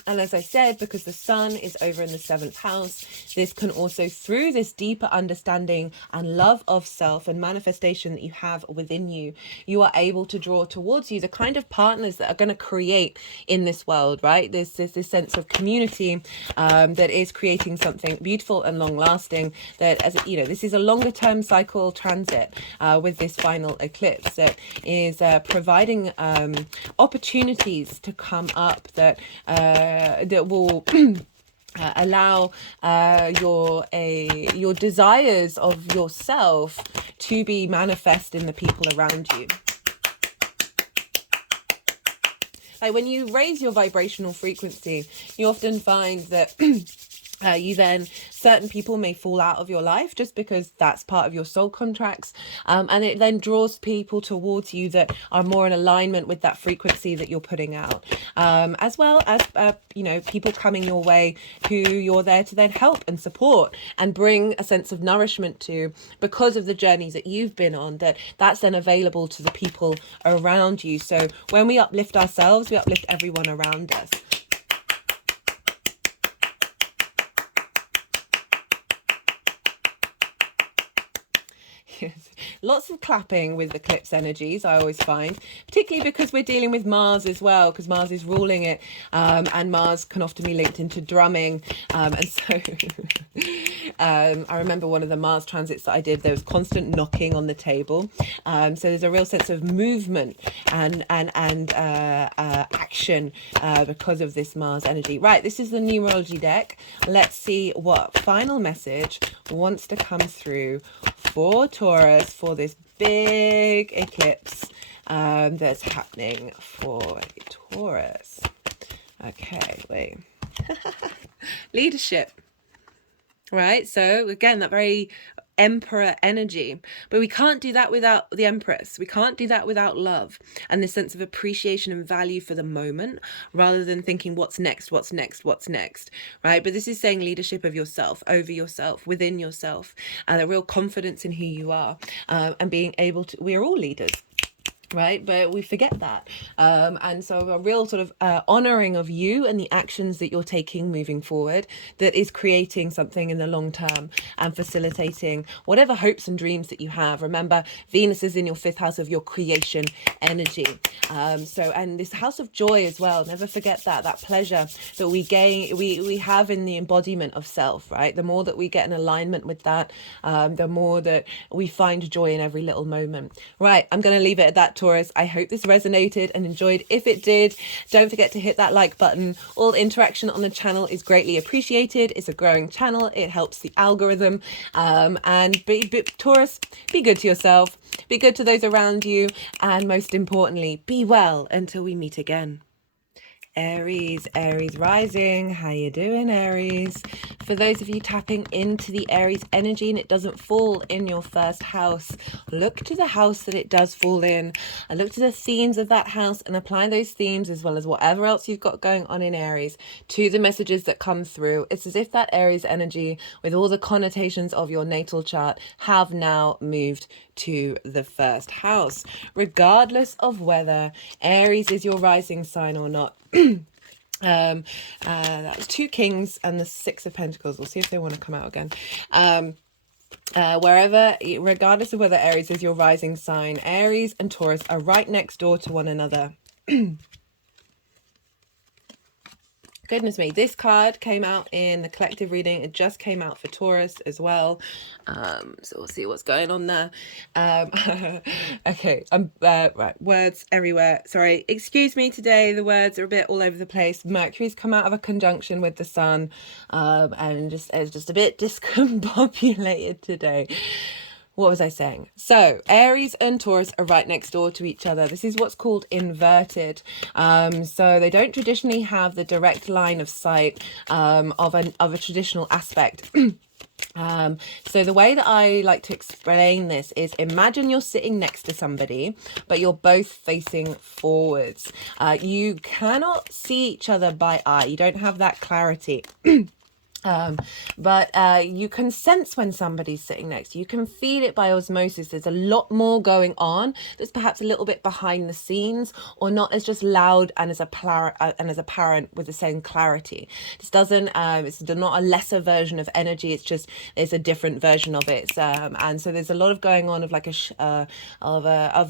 And as I said, because the sun is over in the 7th house, this can also, through this deeper understanding and love of self and manifestation that you have within you, you are able to draw towards you the kind of partners that are going to create in this world, right? There's this sense of community that is creating something beautiful and long lasting, that, as you know, this is a longer term cycle transit with this final eclipse that is providing opportunities to come up that will allow your desires of yourself to be manifest in the people around you. Like when you raise your vibrational frequency, you often find that certain people may fall out of your life just because that's part of your soul contracts, and it then draws people towards you that are more in alignment with that frequency that you're putting out, as well as people coming your way who you're there to then help and support and bring a sense of nourishment to, because of the journeys that you've been on, that's then available to the people around you. So when we uplift ourselves, we uplift everyone around us. Lots of clapping with eclipse energies, I always find, particularly because we're dealing with Mars as well, because Mars is ruling it, and Mars can often be linked into drumming, and so I remember one of the Mars transits that I did, there was constant knocking on the table, so there's a real sense of movement and action because of this Mars energy. Right, this is the numerology deck. Let's see what final message wants to come through for Taurus for this big eclipse that's happening for Taurus. Okay, wait. Leadership. Right, so again, that very Emperor energy, but we can't do that without the Empress. We can't do that without love and this sense of appreciation and value for the moment, rather than thinking what's next, right? But this is saying leadership of yourself, over yourself, within yourself, and a real confidence in who you are, and being able to, we're all leaders, right? But we forget that, and so a real sort of honoring of you and the actions that you're taking moving forward, that is creating something in the long term and facilitating whatever hopes and dreams that you have. Remember, Venus is in your 5th house of your creation energy, and this house of joy as well. Never forget that pleasure that we gain, we have in the embodiment of self, right? The more that we get in alignment with that, the more that we find joy in every little moment. Right, I'm going to leave it at that, Taurus. I hope this resonated and enjoyed. If it did, don't forget to hit that like button. All interaction on the channel is greatly appreciated. It's a growing channel. It helps the algorithm. And Taurus, be good to yourself, be good to those around you, and most importantly, be well until we meet again. Aries rising. How you doing, Aries? For those of you tapping into the Aries energy and it doesn't fall in your first house, look to the house that it does fall in and look to the themes of that house and apply those themes as well as whatever else you've got going on in Aries to the messages that come through. It's as if that Aries energy with all the connotations of your natal chart have now moved to the first house, regardless of whether Aries is your rising sign or not. That was 2 kings and the 6 of pentacles. We'll see if they want to come out again. Wherever, regardless of whether Aries is your rising sign, Aries and Taurus are right next door to one another. Goodness me, this card came out in the collective reading. It just came out for Taurus as well. So we'll see what's going on there. Okay, right, words everywhere. Sorry, excuse me today. The words are a bit all over the place. Mercury's come out of a conjunction with the sun, and it's just a bit discombobulated today. What was I saying? So Aries and Taurus are right next door to each other. This is what's called inverted. So they don't traditionally have the direct line of sight of a traditional aspect. So the way that I like to explain this is, imagine you're sitting next to somebody, but you're both facing forwards. You cannot see each other by eye. You don't have that clarity. But you can sense when somebody's sitting next to you. You can feel it by osmosis. There's a lot more going on that's perhaps a little bit behind the scenes, or not as just loud and as apparent with the same clarity. This doesn't it's not a lesser version of energy. It's just there's a different version of it. And so there's a lot of going on of like a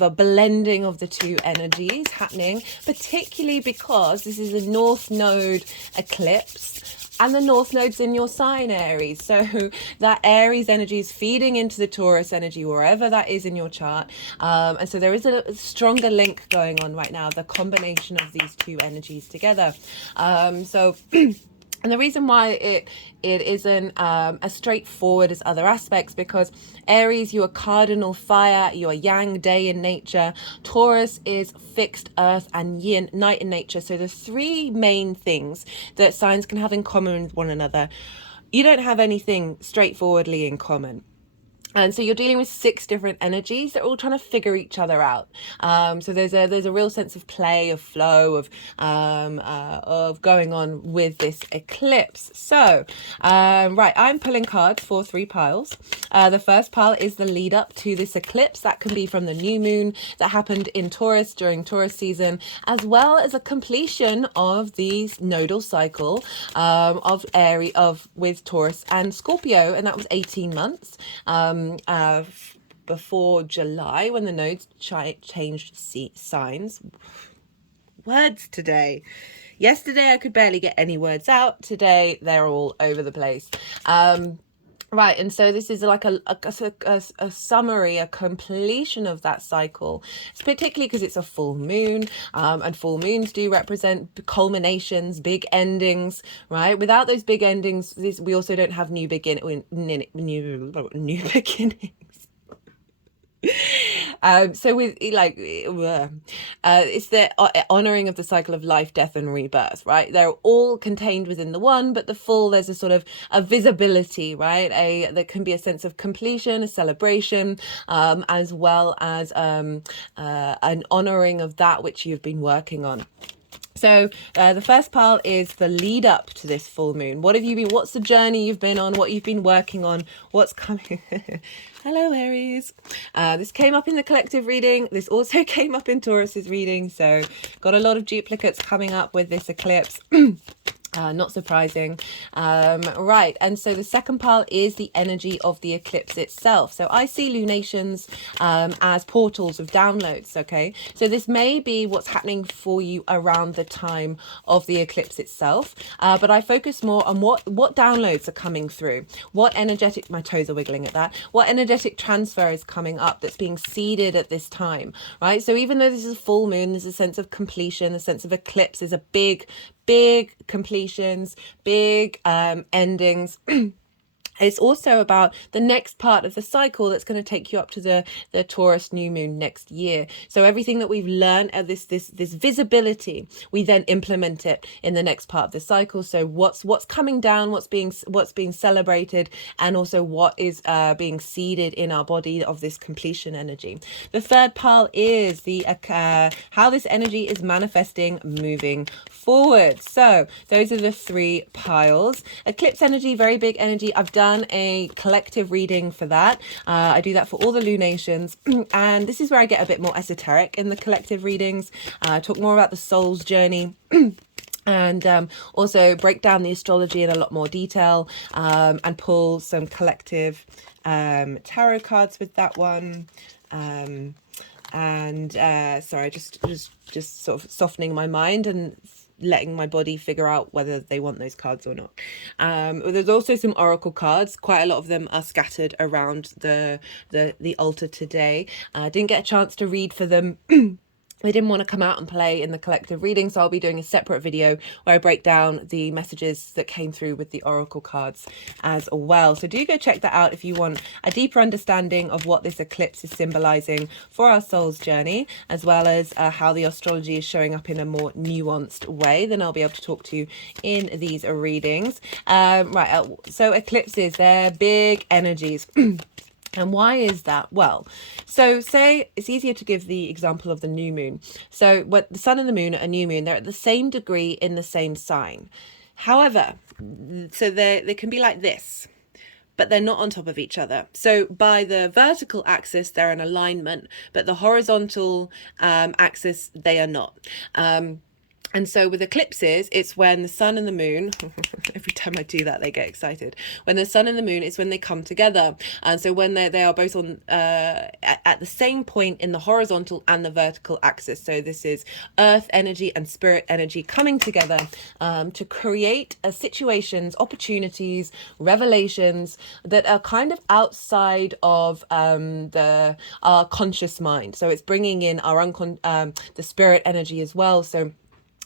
blending of the two energies happening, particularly because this is a North Node eclipse. And the North Node's in your sign, Aries. So that Aries energy is feeding into the Taurus energy, wherever that is in your chart. And so there is a stronger link going on right now, the combination of these two energies together. And the reason why it isn't as straightforward as other aspects, because Aries, you are cardinal fire, you are yang, day in nature. Taurus is fixed earth and yin, night in nature. So the 3 main things that signs can have in common with one another, you don't have anything straightforwardly in common. And so you're dealing with 6 different energies that are all trying to figure each other out. So there's a real sense of play, of flow, of going on with this eclipse. So, right, I'm pulling cards for 3 piles. The first pile is the lead up to this eclipse. That can be from the new moon that happened in Taurus during Taurus season, as well as a completion of the nodal cycle with Taurus and Scorpio, and that was 18 months. Before July, when the nodes changed signs. Words today. Yesterday I could barely get any words out. Today they're all over the place. Right, and so this is like a summary, a completion of that cycle. It's particularly because it's a full moon, and full moons do represent culminations, big endings, right? Without those big endings, we also don't have new beginnings. So with it's the honoring of the cycle of life, death and rebirth, right? They're all contained within the one, but the full, there's a sort of a visibility, right? There can be a sense of completion, a celebration, as well as an honoring of that which you've been working on. So the first pile is the lead up to this full moon. What's the journey you've been on? What you've been working on? What's coming? Hello, Aries. This came up in the collective reading. This also came up in Taurus's reading. So got a lot of duplicates coming up with this eclipse. Not surprising. Right, and so the second pile is the energy of the eclipse itself. So I see lunations as portals of downloads, okay? So this may be what's happening for you around the time of the eclipse itself, but I focus more on what downloads are coming through, what energetic, my toes are wiggling at that, what energetic transfer is coming up that's being seeded at this time, right? So even though this is a full moon, there's a sense of completion, a sense of eclipse is a big completions, big endings. It's also about the next part of the cycle that's going to take you up to the Taurus new moon next year. So everything that we've learned at this visibility, we then implement it in the next part of the cycle. So what's coming down, what's being celebrated, and also what is being seeded in our body of this completion energy. The third pile is the how this energy is manifesting moving forward. So those are the three piles. Eclipse energy, very big energy. I've done a collective reading for that. I do that for all the lunations, and this is where I get a bit more esoteric in the collective readings. Talk more about the soul's journey. And also break down the astrology in a lot more detail, and pull some collective tarot cards with that one. Sorry, just sort of softening my mind and letting my body figure out whether they want those cards or not. There's also some oracle cards. Quite a lot of them are scattered around the altar today. Didn't get a chance to read for them. They didn't want to come out and play in the collective reading, so I'll be doing a separate video where I break down the messages that came through with the oracle cards as well. So do go check that out if you want a deeper understanding of what this eclipse is symbolizing for our soul's journey, as well as how the astrology is showing up in a more nuanced way. Then I'll be able to talk to you in these readings. So eclipses, they're big energies. And why is that? Well, so say it's easier to give the example of the new moon. So what the sun and the moon are a new moon, they're at the same degree in the same sign. However, so they can be like this, but they're not on top of each other. So by the vertical axis, they're in alignment, but the horizontal axis, they are not. And so with eclipses, it's when the sun and the moon, every time I do that, they get excited. When the sun and the moon, it's when they come together. And so when they are both on at the same point in the horizontal and the vertical axis. So this is earth energy and spirit energy coming together to create situations, opportunities, revelations that are kind of outside of our conscious mind. So it's bringing in our the spirit energy as well. So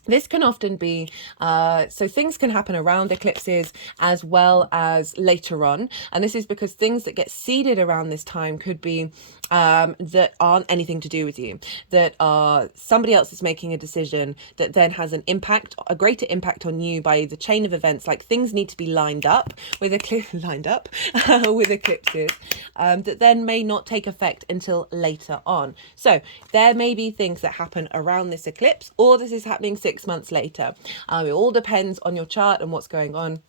this can often be, so things can happen around eclipses as well as later on. And this is because things that get seeded around this time could be that aren't anything to do with you, that are somebody else is making a decision that then has an impact, a greater impact on you by the chain of events. Like things need to be lined up with with eclipses that then may not take effect until later on. So there may be things that happen around this eclipse, or this is happening 6 months later. It all depends on your chart and what's going on.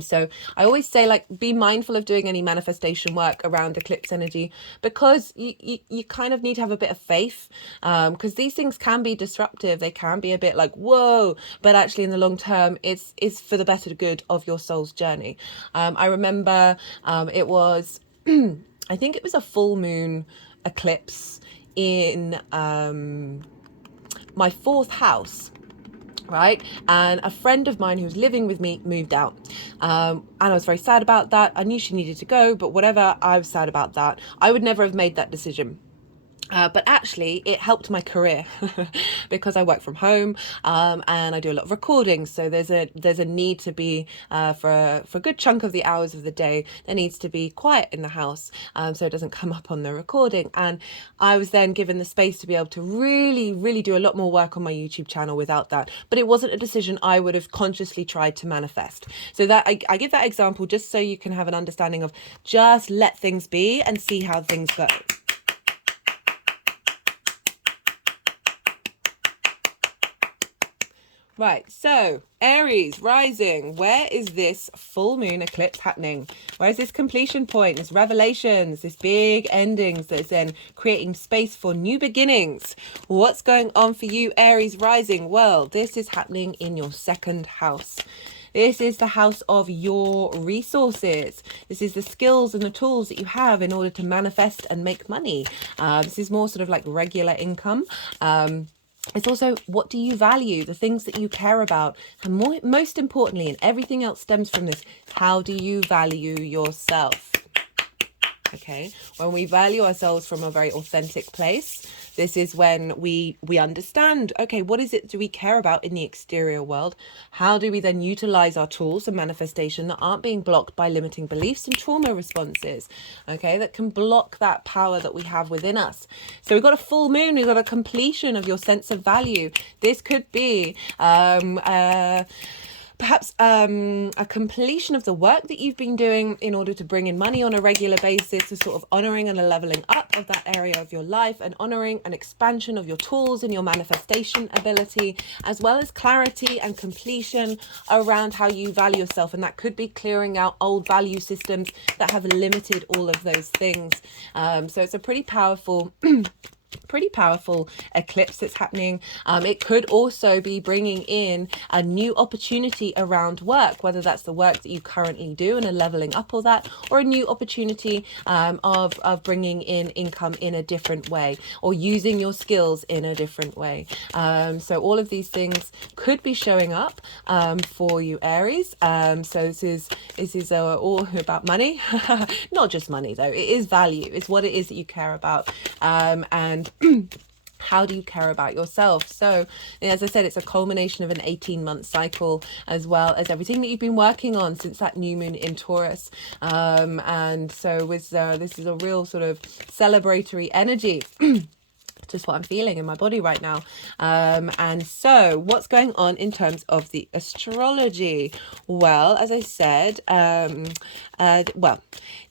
So I always say, like, be mindful of doing any manifestation work around eclipse energy, because you kind of need to have a bit of faith, because these things can be disruptive. They can be a bit like, whoa, but actually in the long term, it's for the better good of your soul's journey. I remember it was, I think it was a full moon eclipse in my fourth house. Right, and a friend of mine who was living with me moved out, and I was very sad about that. I knew she needed to go, but whatever, I was sad about that. I would never have made that decision. But actually it helped my career because I work from home, and I do a lot of recording. So there's a need to be for a good chunk of the hours of the day, there needs to be quiet in the house, so it doesn't come up on the recording. And I was then given the space to be able to really do a lot more work on my YouTube channel without that. But it wasn't a decision I would have consciously tried to manifest. So that I give that example just so you can have an understanding of, just let things be and see how things go. Right, so Aries rising, where is this full moon eclipse happening? Where is this completion point, this revelations, this big endings that's then creating space for new beginnings? What's going on for you, Aries rising? Well, this is happening in your second house. This is the house of your resources. This is the skills and the tools that you have in order to manifest and make money. This is more sort of like regular income. It's also, what do you value, the things that you care about, and most importantly, and everything else stems from this, how do you value yourself? Okay, when we value ourselves from a very authentic place, This is when we understand, okay, what is it do we care about in the exterior world? How do we then utilize our tools of manifestation that aren't being blocked by limiting beliefs and trauma responses, okay, that can block that power that we have within us. So we've got a full moon, we've got a completion of your sense of value. This could be perhaps a completion of the work that you've been doing in order to bring in money on a regular basis, a sort of honoring and a leveling up of that area of your life, and honoring an expansion of your tools and your manifestation ability, as well as clarity and completion around how you value yourself. And that could be clearing out old value systems that have limited all of those things. So it's a pretty powerful eclipse that's happening. It could also be bringing in a new opportunity around work, whether that's the work that you currently do and a leveling up all that, or a new opportunity of bringing in income in a different way, or using your skills in a different way. So all of these things could be showing up for you, Aries. So this is all about money. Not just money though, it is value. It's what it is that you care about, and how do you care about yourself? So as I said, it's a culmination of an 18-month cycle, as well as everything that you've been working on since that new moon in Taurus. And so with this is a real sort of celebratory energy. Just what I'm feeling in my body right now. And so what's going on in terms of the astrology? Well, as I said,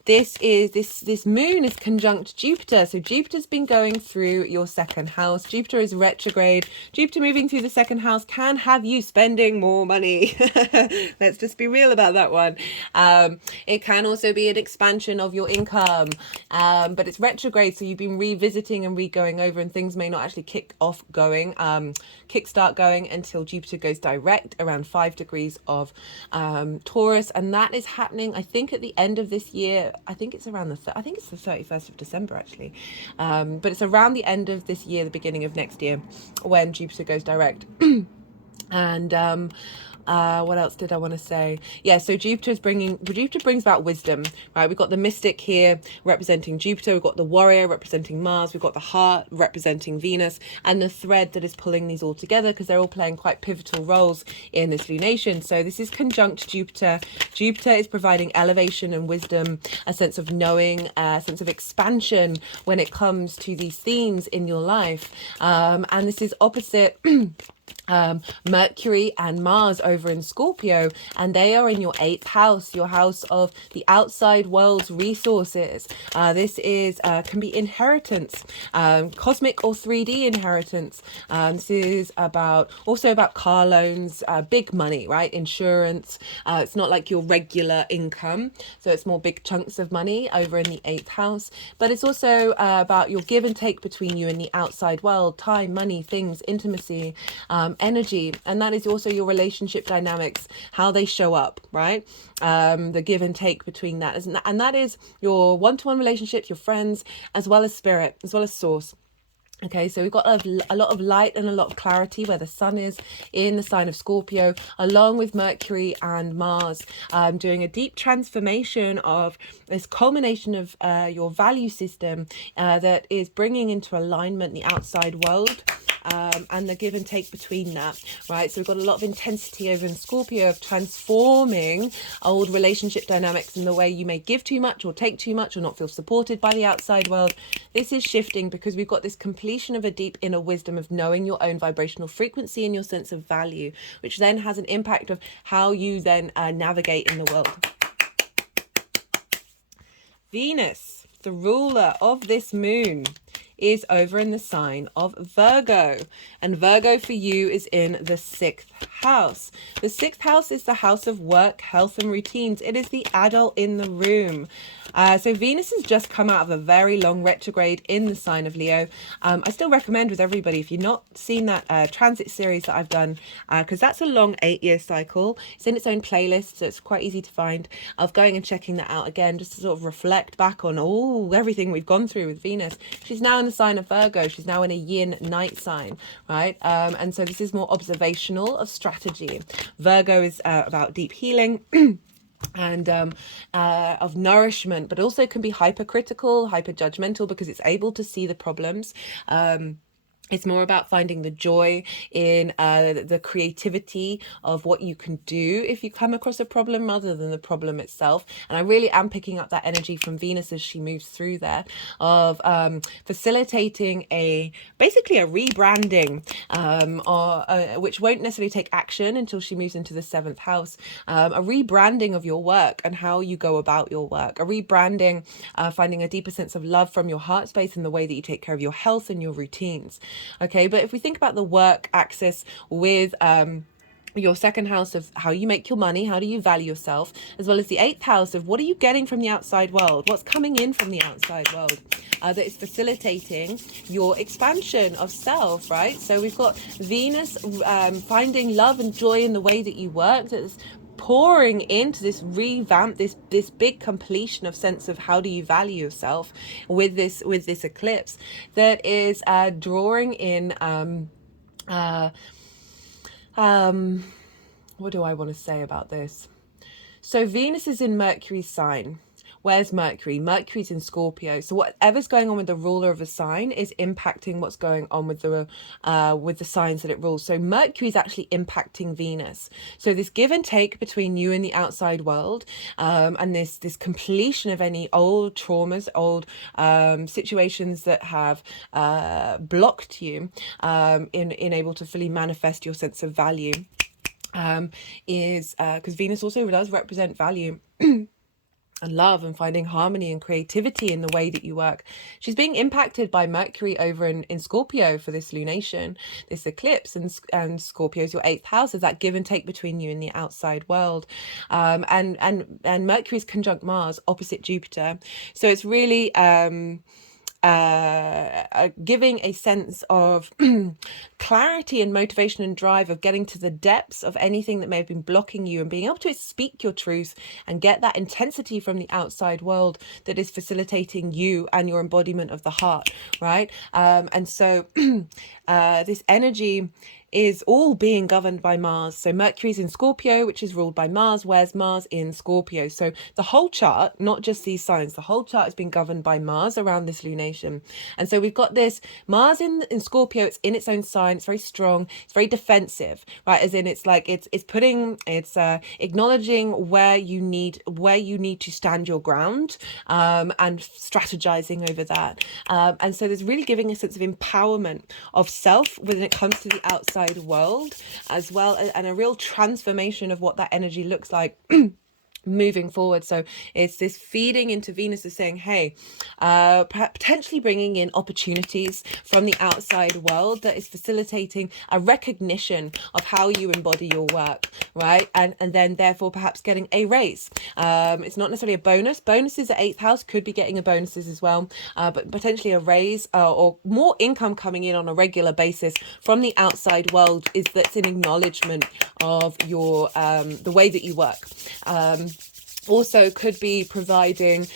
this moon is conjunct Jupiter. So Jupiter's been going through your second house. Jupiter is retrograde. Jupiter moving through the second house can have you spending more money. Let's just be real about that one. It can also be an expansion of your income, but it's retrograde, so you've been revisiting and re-going over, and things may not actually kickstart going until Jupiter goes direct around 5 degrees of Taurus, and that is happening, I think, at the end of this year. I think it's around I think it's the 31st of December actually, but it's around the end of this year, the beginning of next year, when Jupiter goes direct. And what else did I want to say? Yeah, so Jupiter brings about wisdom, right? We've got the mystic here representing Jupiter. We've got the warrior representing Mars. We've got the heart representing Venus, and the thread that is pulling these all together, because they're all playing quite pivotal roles in this lunation. So this is conjunct Jupiter. Jupiter is providing elevation and wisdom, a sense of knowing, a sense of expansion when it comes to these themes in your life. And this is opposite Mercury and Mars over in Scorpio, and they are in your 8th house, your house of the outside world's resources. This is can be inheritance, cosmic or 3D inheritance. This is also about car loans, big money, right? Insurance. It's not like your regular income, so it's more big chunks of money over in the 8th house. But it's also about your give and take between you and the outside world, time, money, things, intimacy, energy. And that is also your relationship dynamics, how they show up, right? The give and take between that. And that is your one-to-one relationships, your friends, as well as spirit, as well as source. Okay, so we've got a lot of light and a lot of clarity where the sun is in the sign of Scorpio, along with Mercury and Mars, doing a deep transformation of this culmination of your value system that is bringing into alignment the outside world. And the give and take between that, right? So we've got a lot of intensity over in Scorpio of transforming old relationship dynamics and the way you may give too much or take too much or not feel supported by the outside world. This is shifting because we've got this completion of a deep inner wisdom of knowing your own vibrational frequency and your sense of value, which then has an impact of how you then navigate in the world. Venus, the ruler of this moon, is over in the sign of Virgo, and Virgo for you is in the 6th house. The 6th house is the house of work, health, and routines. It is the adult in the room. So Venus has just come out of a very long retrograde in the sign of Leo. I still recommend with everybody, if you've not seen that transit series that I've done, because that's a long 8-year cycle. It's in its own playlist, so it's quite easy to find, of going and checking that out again, just to sort of reflect back on everything we've gone through with Venus. She's now in the sign of Virgo. She's now in a yin night sign, right? And so this is more observational of strategy. Virgo is about deep healing. and of nourishment, but also can be hypercritical, hyper judgmental, because it's able to see the problems. It's more about finding the joy in the creativity of what you can do if you come across a problem rather than the problem itself. And I really am picking up that energy from Venus as she moves through there of facilitating basically a rebranding, which won't necessarily take action until she moves into the 7th house. A rebranding of your work and how you go about your work. A rebranding, finding a deeper sense of love from your heart space and the way that you take care of your health and your routines. Okay, but if we think about the work axis with your 2nd house of how you make your money, how do you value yourself, as well as the 8th house of what are you getting from the outside world, what's coming in from the outside world, that is facilitating your expansion of self, right? So we've got Venus finding love and joy in the way that you work, that's pouring into this revamp, this big completion of sense of how do you value yourself with this eclipse that is drawing in what do I want to say about this? So Venus is in Mercury's sign. Where's Mercury? Mercury's in Scorpio. So whatever's going on with the ruler of a sign is impacting what's going on with the signs that it rules. So Mercury's actually impacting Venus. So this give and take between you and the outside world, and this completion of any old traumas, old situations that have blocked you in able to fully manifest your sense of value, is because Venus also does represent value and love and finding harmony and creativity in the way that you work. She's being impacted by Mercury over in Scorpio for this lunation, this eclipse, and Scorpio is your 8th house, of that give and take between you and the outside world. And Mercury is conjunct Mars opposite Jupiter. So it's really giving a sense of clarity and motivation and drive of getting to the depths of anything that may have been blocking you and being able to speak your truth and get that intensity from the outside world that is facilitating you and your embodiment of the heart, right? And so this energy is all being governed by Mars. So Mercury's in Scorpio, which is ruled by Mars. Where's Mars? In Scorpio. So the whole chart, not just these signs, the whole chart is being governed by Mars around this lunation. And so we've got this Mars in Scorpio. It's in its own sign. It's very strong. It's very defensive, right? As in, it's like it's acknowledging where you need to stand your ground, and strategizing over that. And so there's really giving a sense of empowerment of self when it comes to the outside world as well, and a real transformation of what that energy looks like moving forward. So it's this feeding into Venus is saying, hey, potentially bringing in opportunities from the outside world that is facilitating a recognition of how you embody your work, right? And then therefore perhaps getting a raise. It's not necessarily a bonus. Bonuses at 8th house could be getting a bonuses as well, but potentially a raise or more income coming in on a regular basis from the outside world that's an acknowledgement of your the way that you work. Also could be providing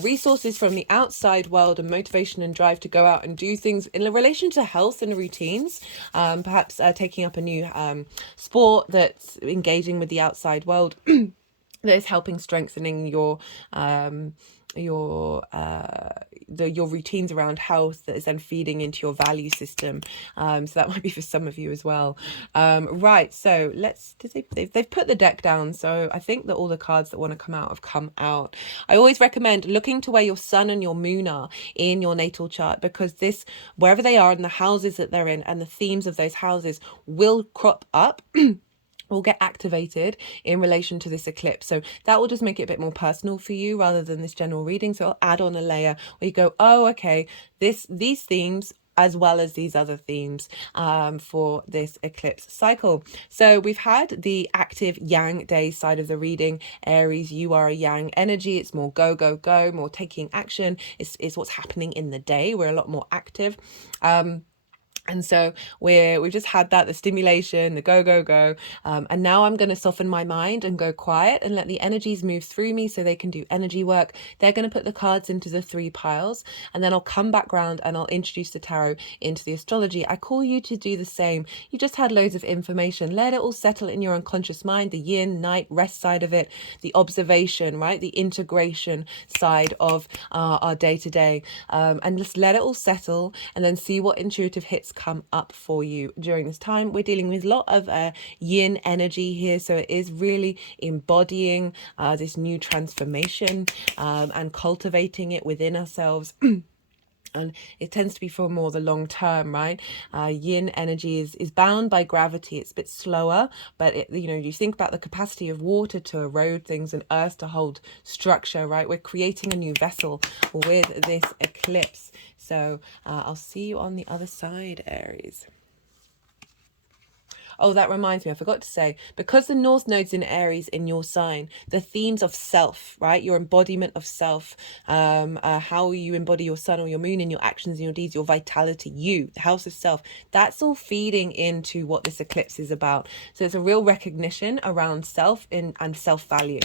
resources from the outside world and motivation and drive to go out and do things in relation to health and routines, perhaps taking up a new sport that's engaging with the outside world that is helping strengthening your routines around health, that is then feeding into your value system. So that might be for some of you as well. Right, so they've put the deck down, so I think that all the cards that want to come out have come out. I always recommend looking to where your sun and your moon are in your natal chart, because wherever they are in the houses that they're in and the themes of those houses will crop up will get activated in relation to this eclipse. So that will just make it a bit more personal for you rather than this general reading. So I'll add on a layer where you go, oh, okay, these themes as well as these other themes for this eclipse cycle. So we've had the active yang day side of the reading. Aries, you are a yang energy. It's more go, go, go, more taking action. It's what's happening in the day. We're a lot more active. And so we've just had that, the stimulation, the go, go, go. And now I'm going to soften my mind and go quiet and let the energies move through me so they can do energy work. They're going to put the cards into the 3 piles, and then I'll come back round and I'll introduce the tarot into the astrology. I call you to do the same. You just had loads of information. Let it all settle in your unconscious mind, the yin, night, rest side of it, the observation, right? The integration side of our day to day. And just let it all settle and then see what intuitive hits come up for you during this time. We're dealing with a lot of yin energy here, so it is really embodying this new transformation and cultivating it within ourselves. And it tends to be for more the long term, right? Yin energy is bound by gravity. It's a bit slower, but you think about the capacity of water to erode things and earth to hold structure, right? We're creating a new vessel with this eclipse. So I'll see you on the other side, Aries. Oh, that reminds me, I forgot to say, because the North Node's in Aries in your sign, the themes of self, right? Your embodiment of self, how you embody your sun or your moon in your actions and your deeds, your vitality, you, the house of self, that's all feeding into what this eclipse is about. So it's a real recognition around self and self-value.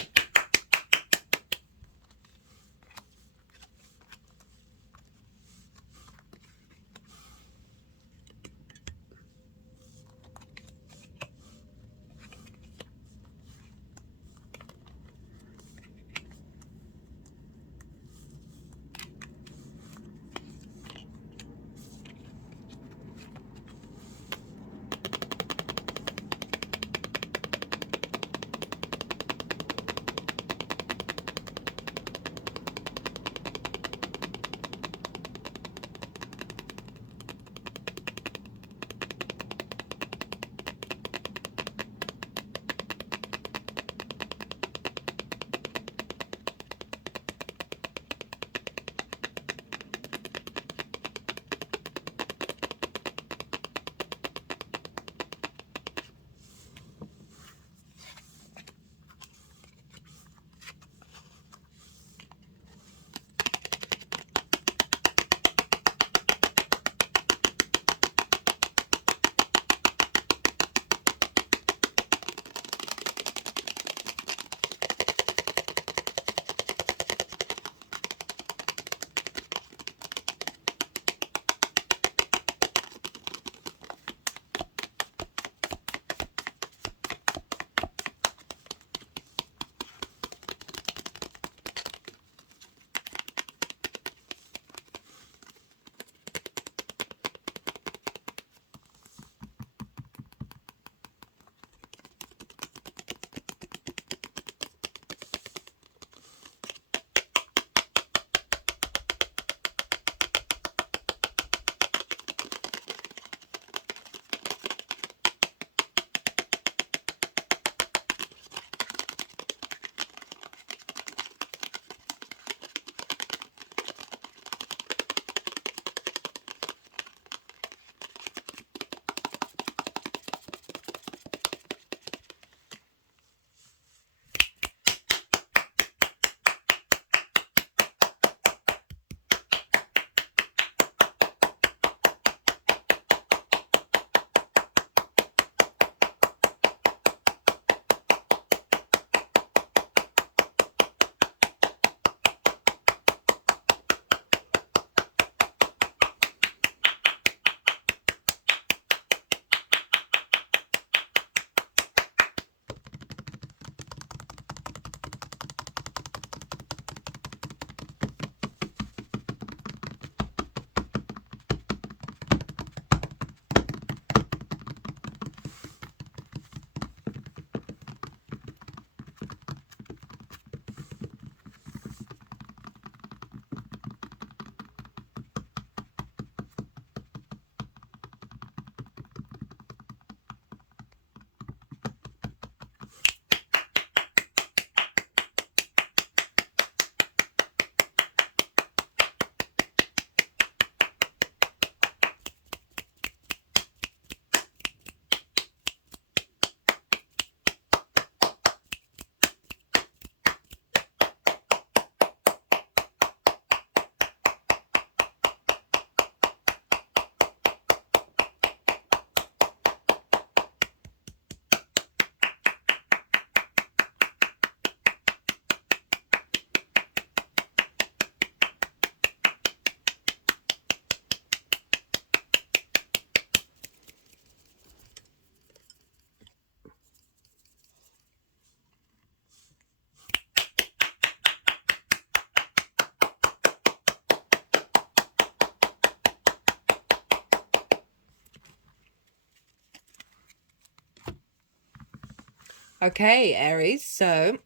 Okay, Aries, so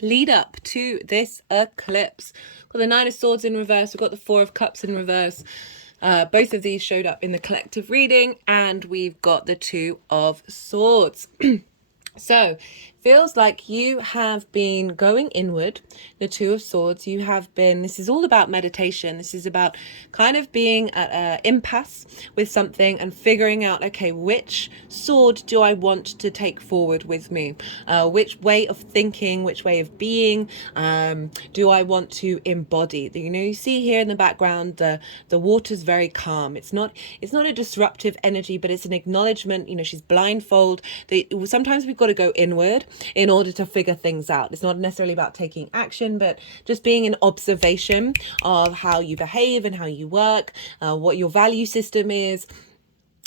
lead up to this eclipse. We've got the Nine of Swords in reverse, we've got the Four of Cups in reverse. Both of these showed up in the collective reading, and we've got the Two of Swords. So, feels like you have been going inward, the Two of Swords. You have been, this is all about meditation. This is about kind of being at an impasse with something and figuring out, okay, which sword do I want to take forward with me? Which way of thinking, which way of being do I want to embody? You know, you see here in the background, the water's very calm. It's not a disruptive energy, but it's an acknowledgement. You know, she's blindfold. Sometimes we've got to go inward in order to figure things out. It's not necessarily about taking action, but just being in observation of how you behave and how you work, what your value system is.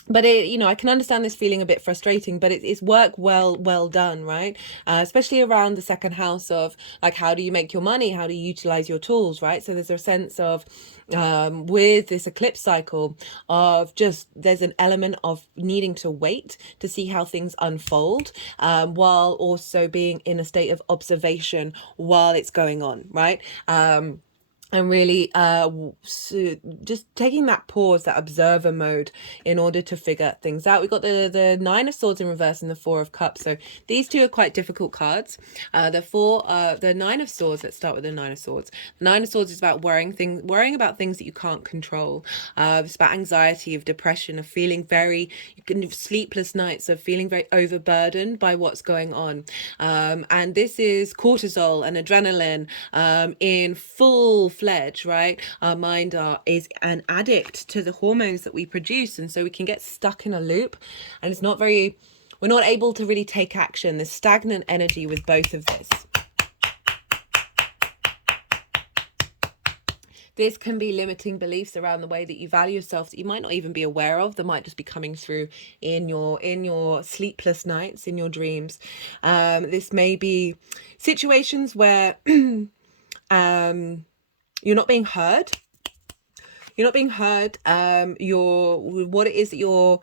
But you know, I can understand this feeling a bit frustrating, but it's work well done, right? Especially around the second house of like, how do you make your money? How do you utilize your tools, right? So there's a sense of with this eclipse cycle of just, there's an element of needing to wait to see how things unfold, while also being in a state of observation while it's going on, right? And really just taking that pause, that observer mode, in order to figure things out. We've got the Nine of Swords in reverse and the Four of Cups. So these two are quite difficult cards. The Nine of Swords, let's start with the Nine of Swords. The Nine of Swords is about worrying about things that you can't control. It's about anxiety, of depression, of feeling very, sleepless nights, of feeling very overburdened by what's going on. And this is cortisol and adrenaline in full fledged, right? Our mind is an addict to the hormones that we produce, and so we can get stuck in a loop, and it's not very, we're not able to really take action. There's stagnant energy with both of this. This can be limiting beliefs around the way that you value yourself that you might not even be aware of, that might just be coming through in your sleepless nights, in your dreams. This may be situations where you're not being heard. You're not being heard. What it is that your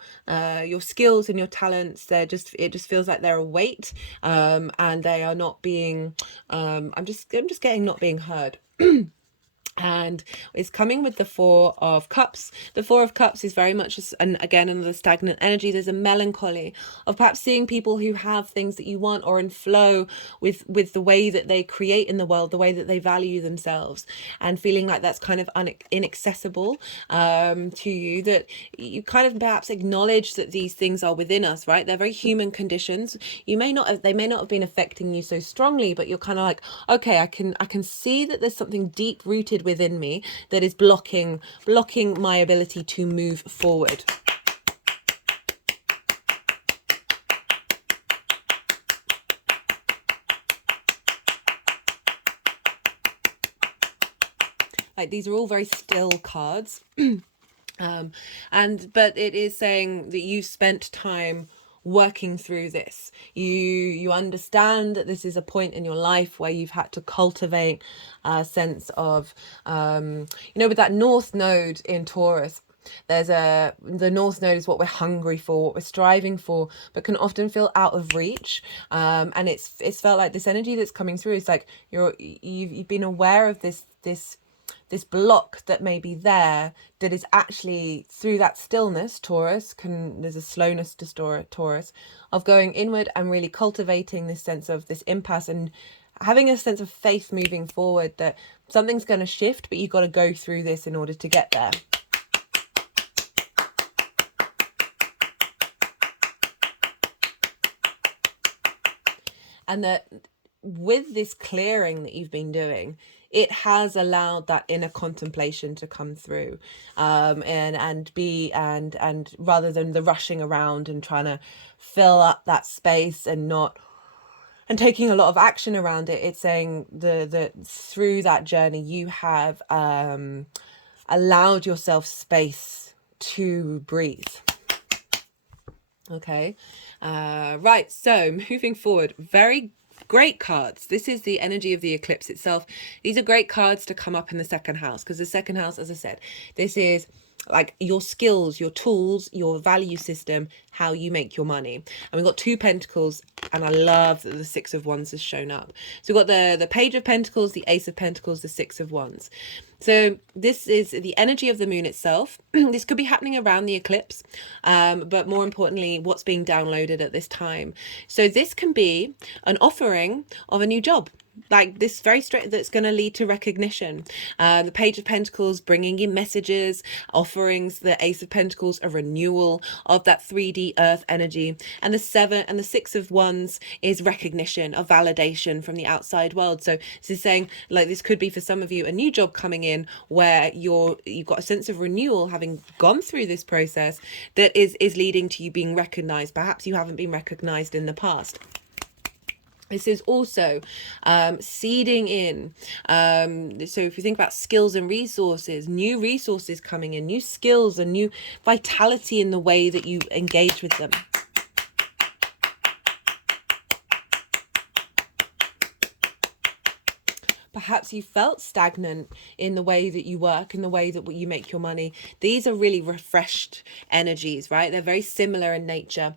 skills and your talents, it just feels like they're a weight, and they are not being. I'm just getting not being heard. And it's coming with the Four of Cups. The Four of Cups is very much, and again, another stagnant energy. There's a melancholy of perhaps seeing people who have things that you want, or in flow with the way that they create in the world, the way that they value themselves, and feeling like that's kind of inaccessible to you, that you kind of perhaps acknowledge that these things are within us, right? They're very human conditions. They may not have been affecting you so strongly, but you're kind of like, okay, I can see that there's something deep rooted within me that is blocking my ability to move forward. Like, these are all very still cards. But it is saying that you spent time working through this. You understand that this is a point in your life where you've had to cultivate a sense of, with that North Node in Taurus, the North Node is what we're hungry for, what we're striving for, but can often feel out of reach. And it's felt like this energy that's coming through is like you've been aware of this block that may be there, that is actually through that stillness. There's a slowness to Taurus, of going inward and really cultivating this sense of this impasse, and having a sense of faith moving forward, that something's going to shift, but you've got to go through this in order to get there. And that with this clearing that you've been doing, it has allowed that inner contemplation to come through, and rather than the rushing around and trying to fill up that space and taking a lot of action around it. It's saying that through that journey you have allowed yourself space to breathe. Okay, right, so moving forward, very great cards. This is the energy of the eclipse itself. These are great cards to come up in the second house, because the second house, as I said, this is like your skills, your tools, your value system, how you make your money. And we've got 2 pentacles, and I love that the 6 of wands has shown up. So we've got the page of pentacles, the ace of pentacles, the 6 of wands. So this is the energy of the moon itself. This could be happening around the eclipse, but more importantly, what's being downloaded at this time. So this can be an offering of a new job, like this very straight, that's going to lead to recognition. The page of pentacles bringing in messages, offerings. The ace of pentacles, a renewal of that 3D earth energy. And the 7 and the 6 of wands is recognition, of validation from the outside world. So this is saying, like, this could be for some of you a new job coming in where you've got a sense of renewal, having gone through this process, that is leading to you being recognized. Perhaps you haven't been recognized in the past. This is also seeding in. So if you think about skills and resources, new resources coming in, new skills and new vitality in the way that you engage with them. Perhaps you felt stagnant in the way that you work, in the way that you make your money. These are really refreshed energies, right? They're very similar in nature.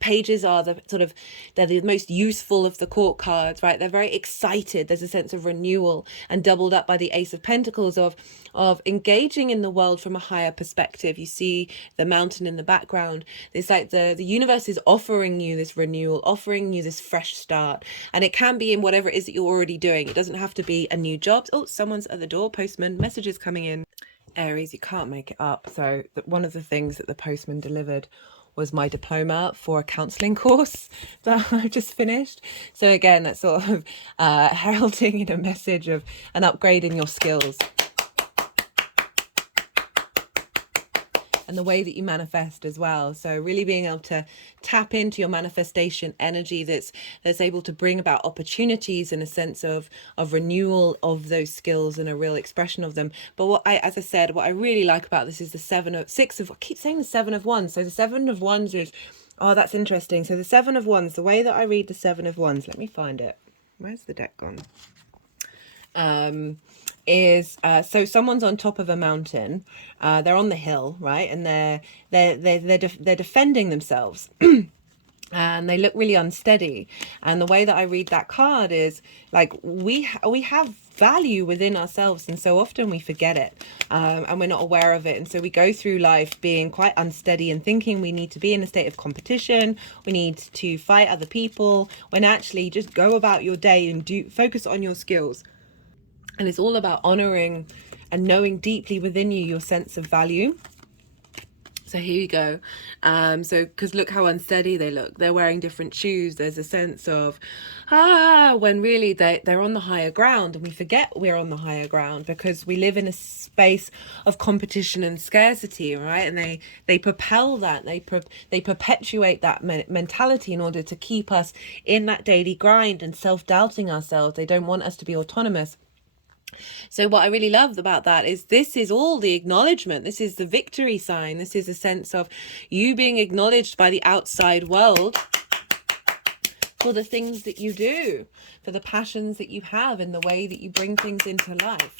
Pages are they're the most useful of the court cards, right? They're very excited. There's a sense of renewal, and doubled up by the ace of pentacles of engaging in the world from a higher perspective. You see the mountain in the background. It's like the universe is offering you this renewal, offering you this fresh start. And it can be in whatever it is that you're already doing. It doesn't have to be a new job. Oh, someone's at the door. Postman, messages coming in. Aries, you can't make it up. So one of the things that the postman delivered was my diploma for a counselling course that I've just finished. So again, that's sort of heralding in a message of an upgrade in your skills. And the way that you manifest as well. So really being able to tap into your manifestation energy that's able to bring about opportunities and a sense of renewal of those skills and a real expression of them. But as I said, what I really like about this is I keep saying the 7 of wands. So the 7 of wands is, oh, that's interesting. So the 7 of wands, the way that I read the 7 of wands, let me find it. Where's the deck gone? So someone's on top of a mountain, they're on the hill, right, and they're defending themselves. And they look really unsteady. And the way that I read that card is like we have value within ourselves, and so often we forget it, and we're not aware of it. And so we go through life being quite unsteady and thinking we need to be in a state of competition, we need to fight other people, when actually just go about your day and focus on your skills. And it's all about honoring and knowing deeply within you your sense of value. So here you go. So because look how unsteady they look. They're wearing different shoes. There's a sense of, when really they're on the higher ground, and we forget we're on the higher ground because we live in a space of competition and scarcity, right? And they propel that, they perpetuate that mentality in order to keep us in that daily grind and self-doubting ourselves. They don't want us to be autonomous. So what I really love about that is this is all the acknowledgement. This is the victory sign. This is a sense of you being acknowledged by the outside world for the things that you do, for the passions that you have, and the way that you bring things into life.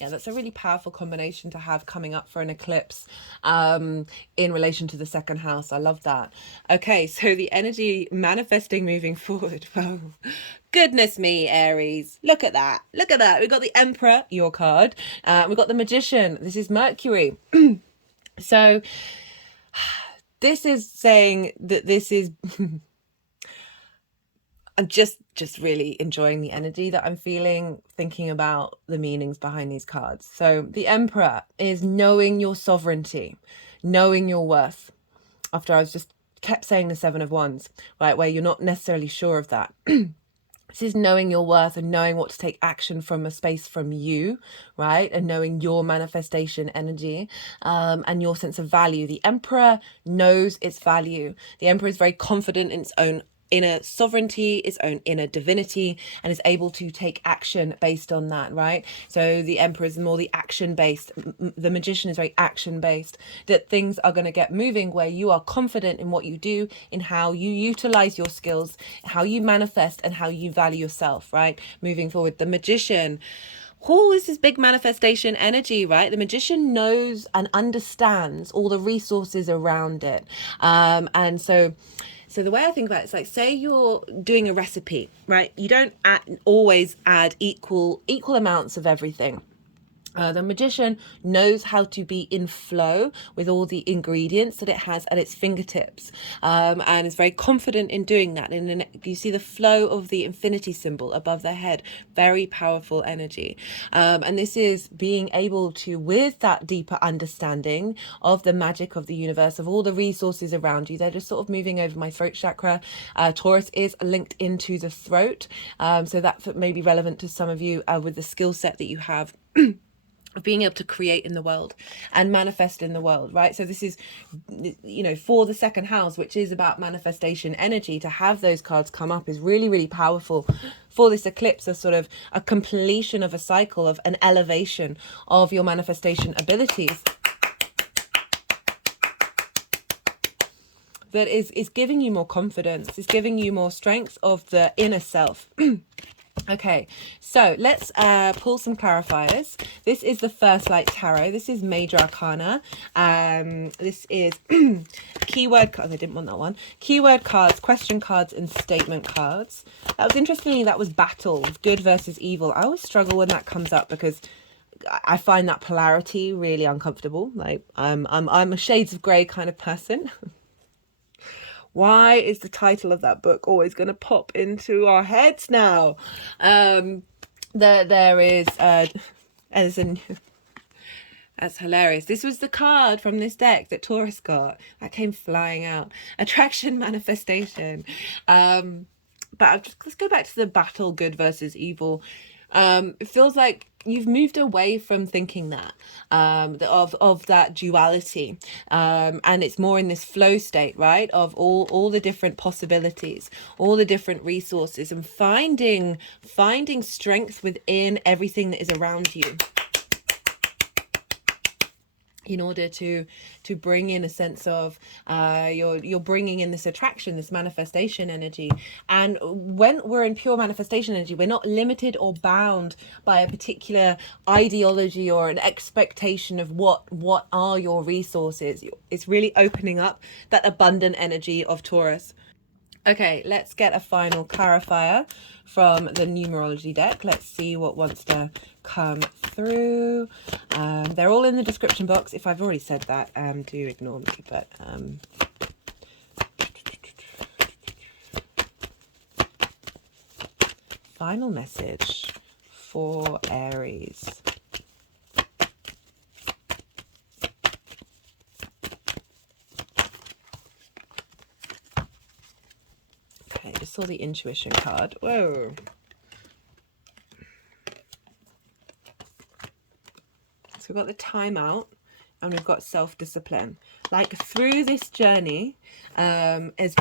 Yeah, that's a really powerful combination to have coming up for an eclipse in relation to the second house. I love that. Okay, so the energy manifesting moving forward. Oh, goodness me, Aries. Look at that. Look at that. We've got the Emperor, your card. We've got the Magician. This is Mercury. So this is saying that this is... I'm just really enjoying the energy that I'm feeling, thinking about the meanings behind these cards. So the Emperor is knowing your sovereignty, knowing your worth. After I was just kept saying the 7 of wands, right, where you're not necessarily sure of that. This is knowing your worth and knowing what to take action from a space from you, right? And knowing your manifestation energy and your sense of value. The Emperor knows its value. The Emperor is very confident in its own inner sovereignty, its own inner divinity, and is able to take action based on that, right? So the Emperor is more the action based. The Magician is very action based, that things are going to get moving where you are confident in what you do, in how you utilize your skills, how you manifest, and how you value yourself, right? Moving forward. The Magician, Oh, this is big manifestation energy, right? The magician knows and understands all the resources around it. And so the way I think about it is like, say you're doing a recipe, right? You don't always add equal amounts of everything. The magician knows how to be in flow with all the ingredients that it has at its fingertips, and is very confident in doing that. And you see the flow of the infinity symbol above their head, very powerful energy. And this is being able to, with that deeper understanding of the magic of the universe, of all the resources around you. They're just sort of moving over my throat chakra. Taurus is linked into the throat, so that may be relevant to some of you with the skill set that you have of being able to create in the world and manifest in the world, right? So this is, you know, for the second house, which is about manifestation energy, to have those cards come up is really, really powerful for this eclipse, as sort of a completion of a cycle, of an elevation of your manifestation abilities that is giving you more confidence, is giving you more strength of the inner self. Okay, so let's pull some clarifiers. This is the First Light Tarot. This is Major Arcana. This is keyword cards. I didn't want that one. Keyword cards, question cards, and statement cards. That was interestingly, that was battle, good versus evil. I always struggle when that comes up because I find that polarity really uncomfortable. Like I'm a shades of grey kind of person. Why is the title of that book always going to pop into our heads now? There is that's hilarious. This was the card from this deck that Taurus got. That came flying out. Attraction, manifestation. But let's go back to the battle, good versus evil. It feels like you've moved away from thinking that of that duality, and it's more in this flow state, right, of all the different possibilities, all the different resources, and finding strength within everything that is around you, in order to bring in a sense of you're bringing in this attraction, this manifestation energy. And when we're in pure manifestation energy, we're not limited or bound by a particular ideology or an expectation of what are your resources. It's really opening up that abundant energy of Taurus. Okay, let's get a final clarifier from the numerology deck. Let's see what wants to come through. They're all in the description box. If I've already said that, do ignore me. But final message for Aries. Okay, just saw the intuition card. Whoa. So we've got the timeout and we've got self-discipline. Like, through this journey has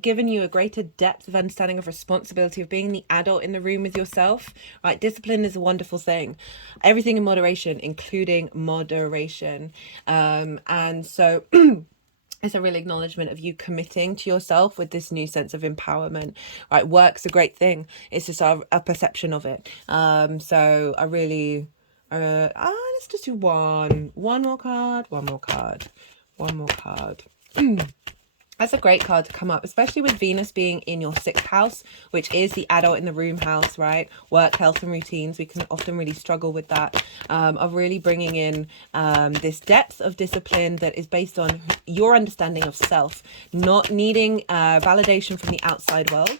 given you a greater depth of understanding of responsibility, of being the adult in the room with yourself, right? Discipline is a wonderful thing. Everything in moderation, including moderation. And so it's a real acknowledgement of you committing to yourself with this new sense of empowerment, right? Work's a great thing. It's just a perception of it. So I really, let's just do one more card. That's a great card to come up, especially with Venus being in your 6th house, which is the adult in the room house, right? Work, health, and routines. We can often really struggle with that, of really bringing in this depth of discipline that is based on your understanding of self, not needing validation from the outside world.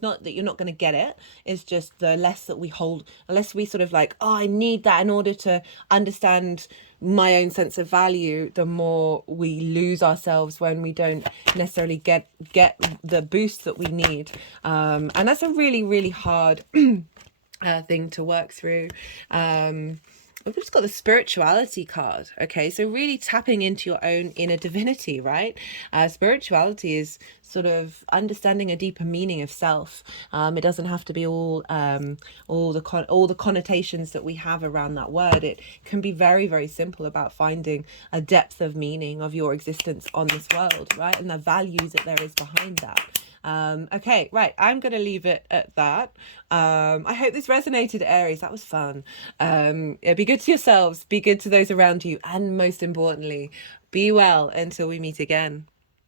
Not that you're not going to get it. It's just the less that we hold, the less we sort of like, oh, I need that in order to understand my own sense of value, the more we lose ourselves when we don't necessarily get the boost that we need. And that's a really, really hard thing to work through. We've just got the spirituality card. Okay, so really tapping into your own inner divinity, right? Spirituality is sort of understanding a deeper meaning of self. It doesn't have to be all the connotations that we have around that word. It can be very, very simple about finding a depth of meaning of your existence on this world, right? And the value that there is behind that. Okay, right. I'm going to leave it at that. I hope this resonated, Aries. That was fun. Yeah, be good to yourselves, be good to those around you, and most importantly, be well until we meet again.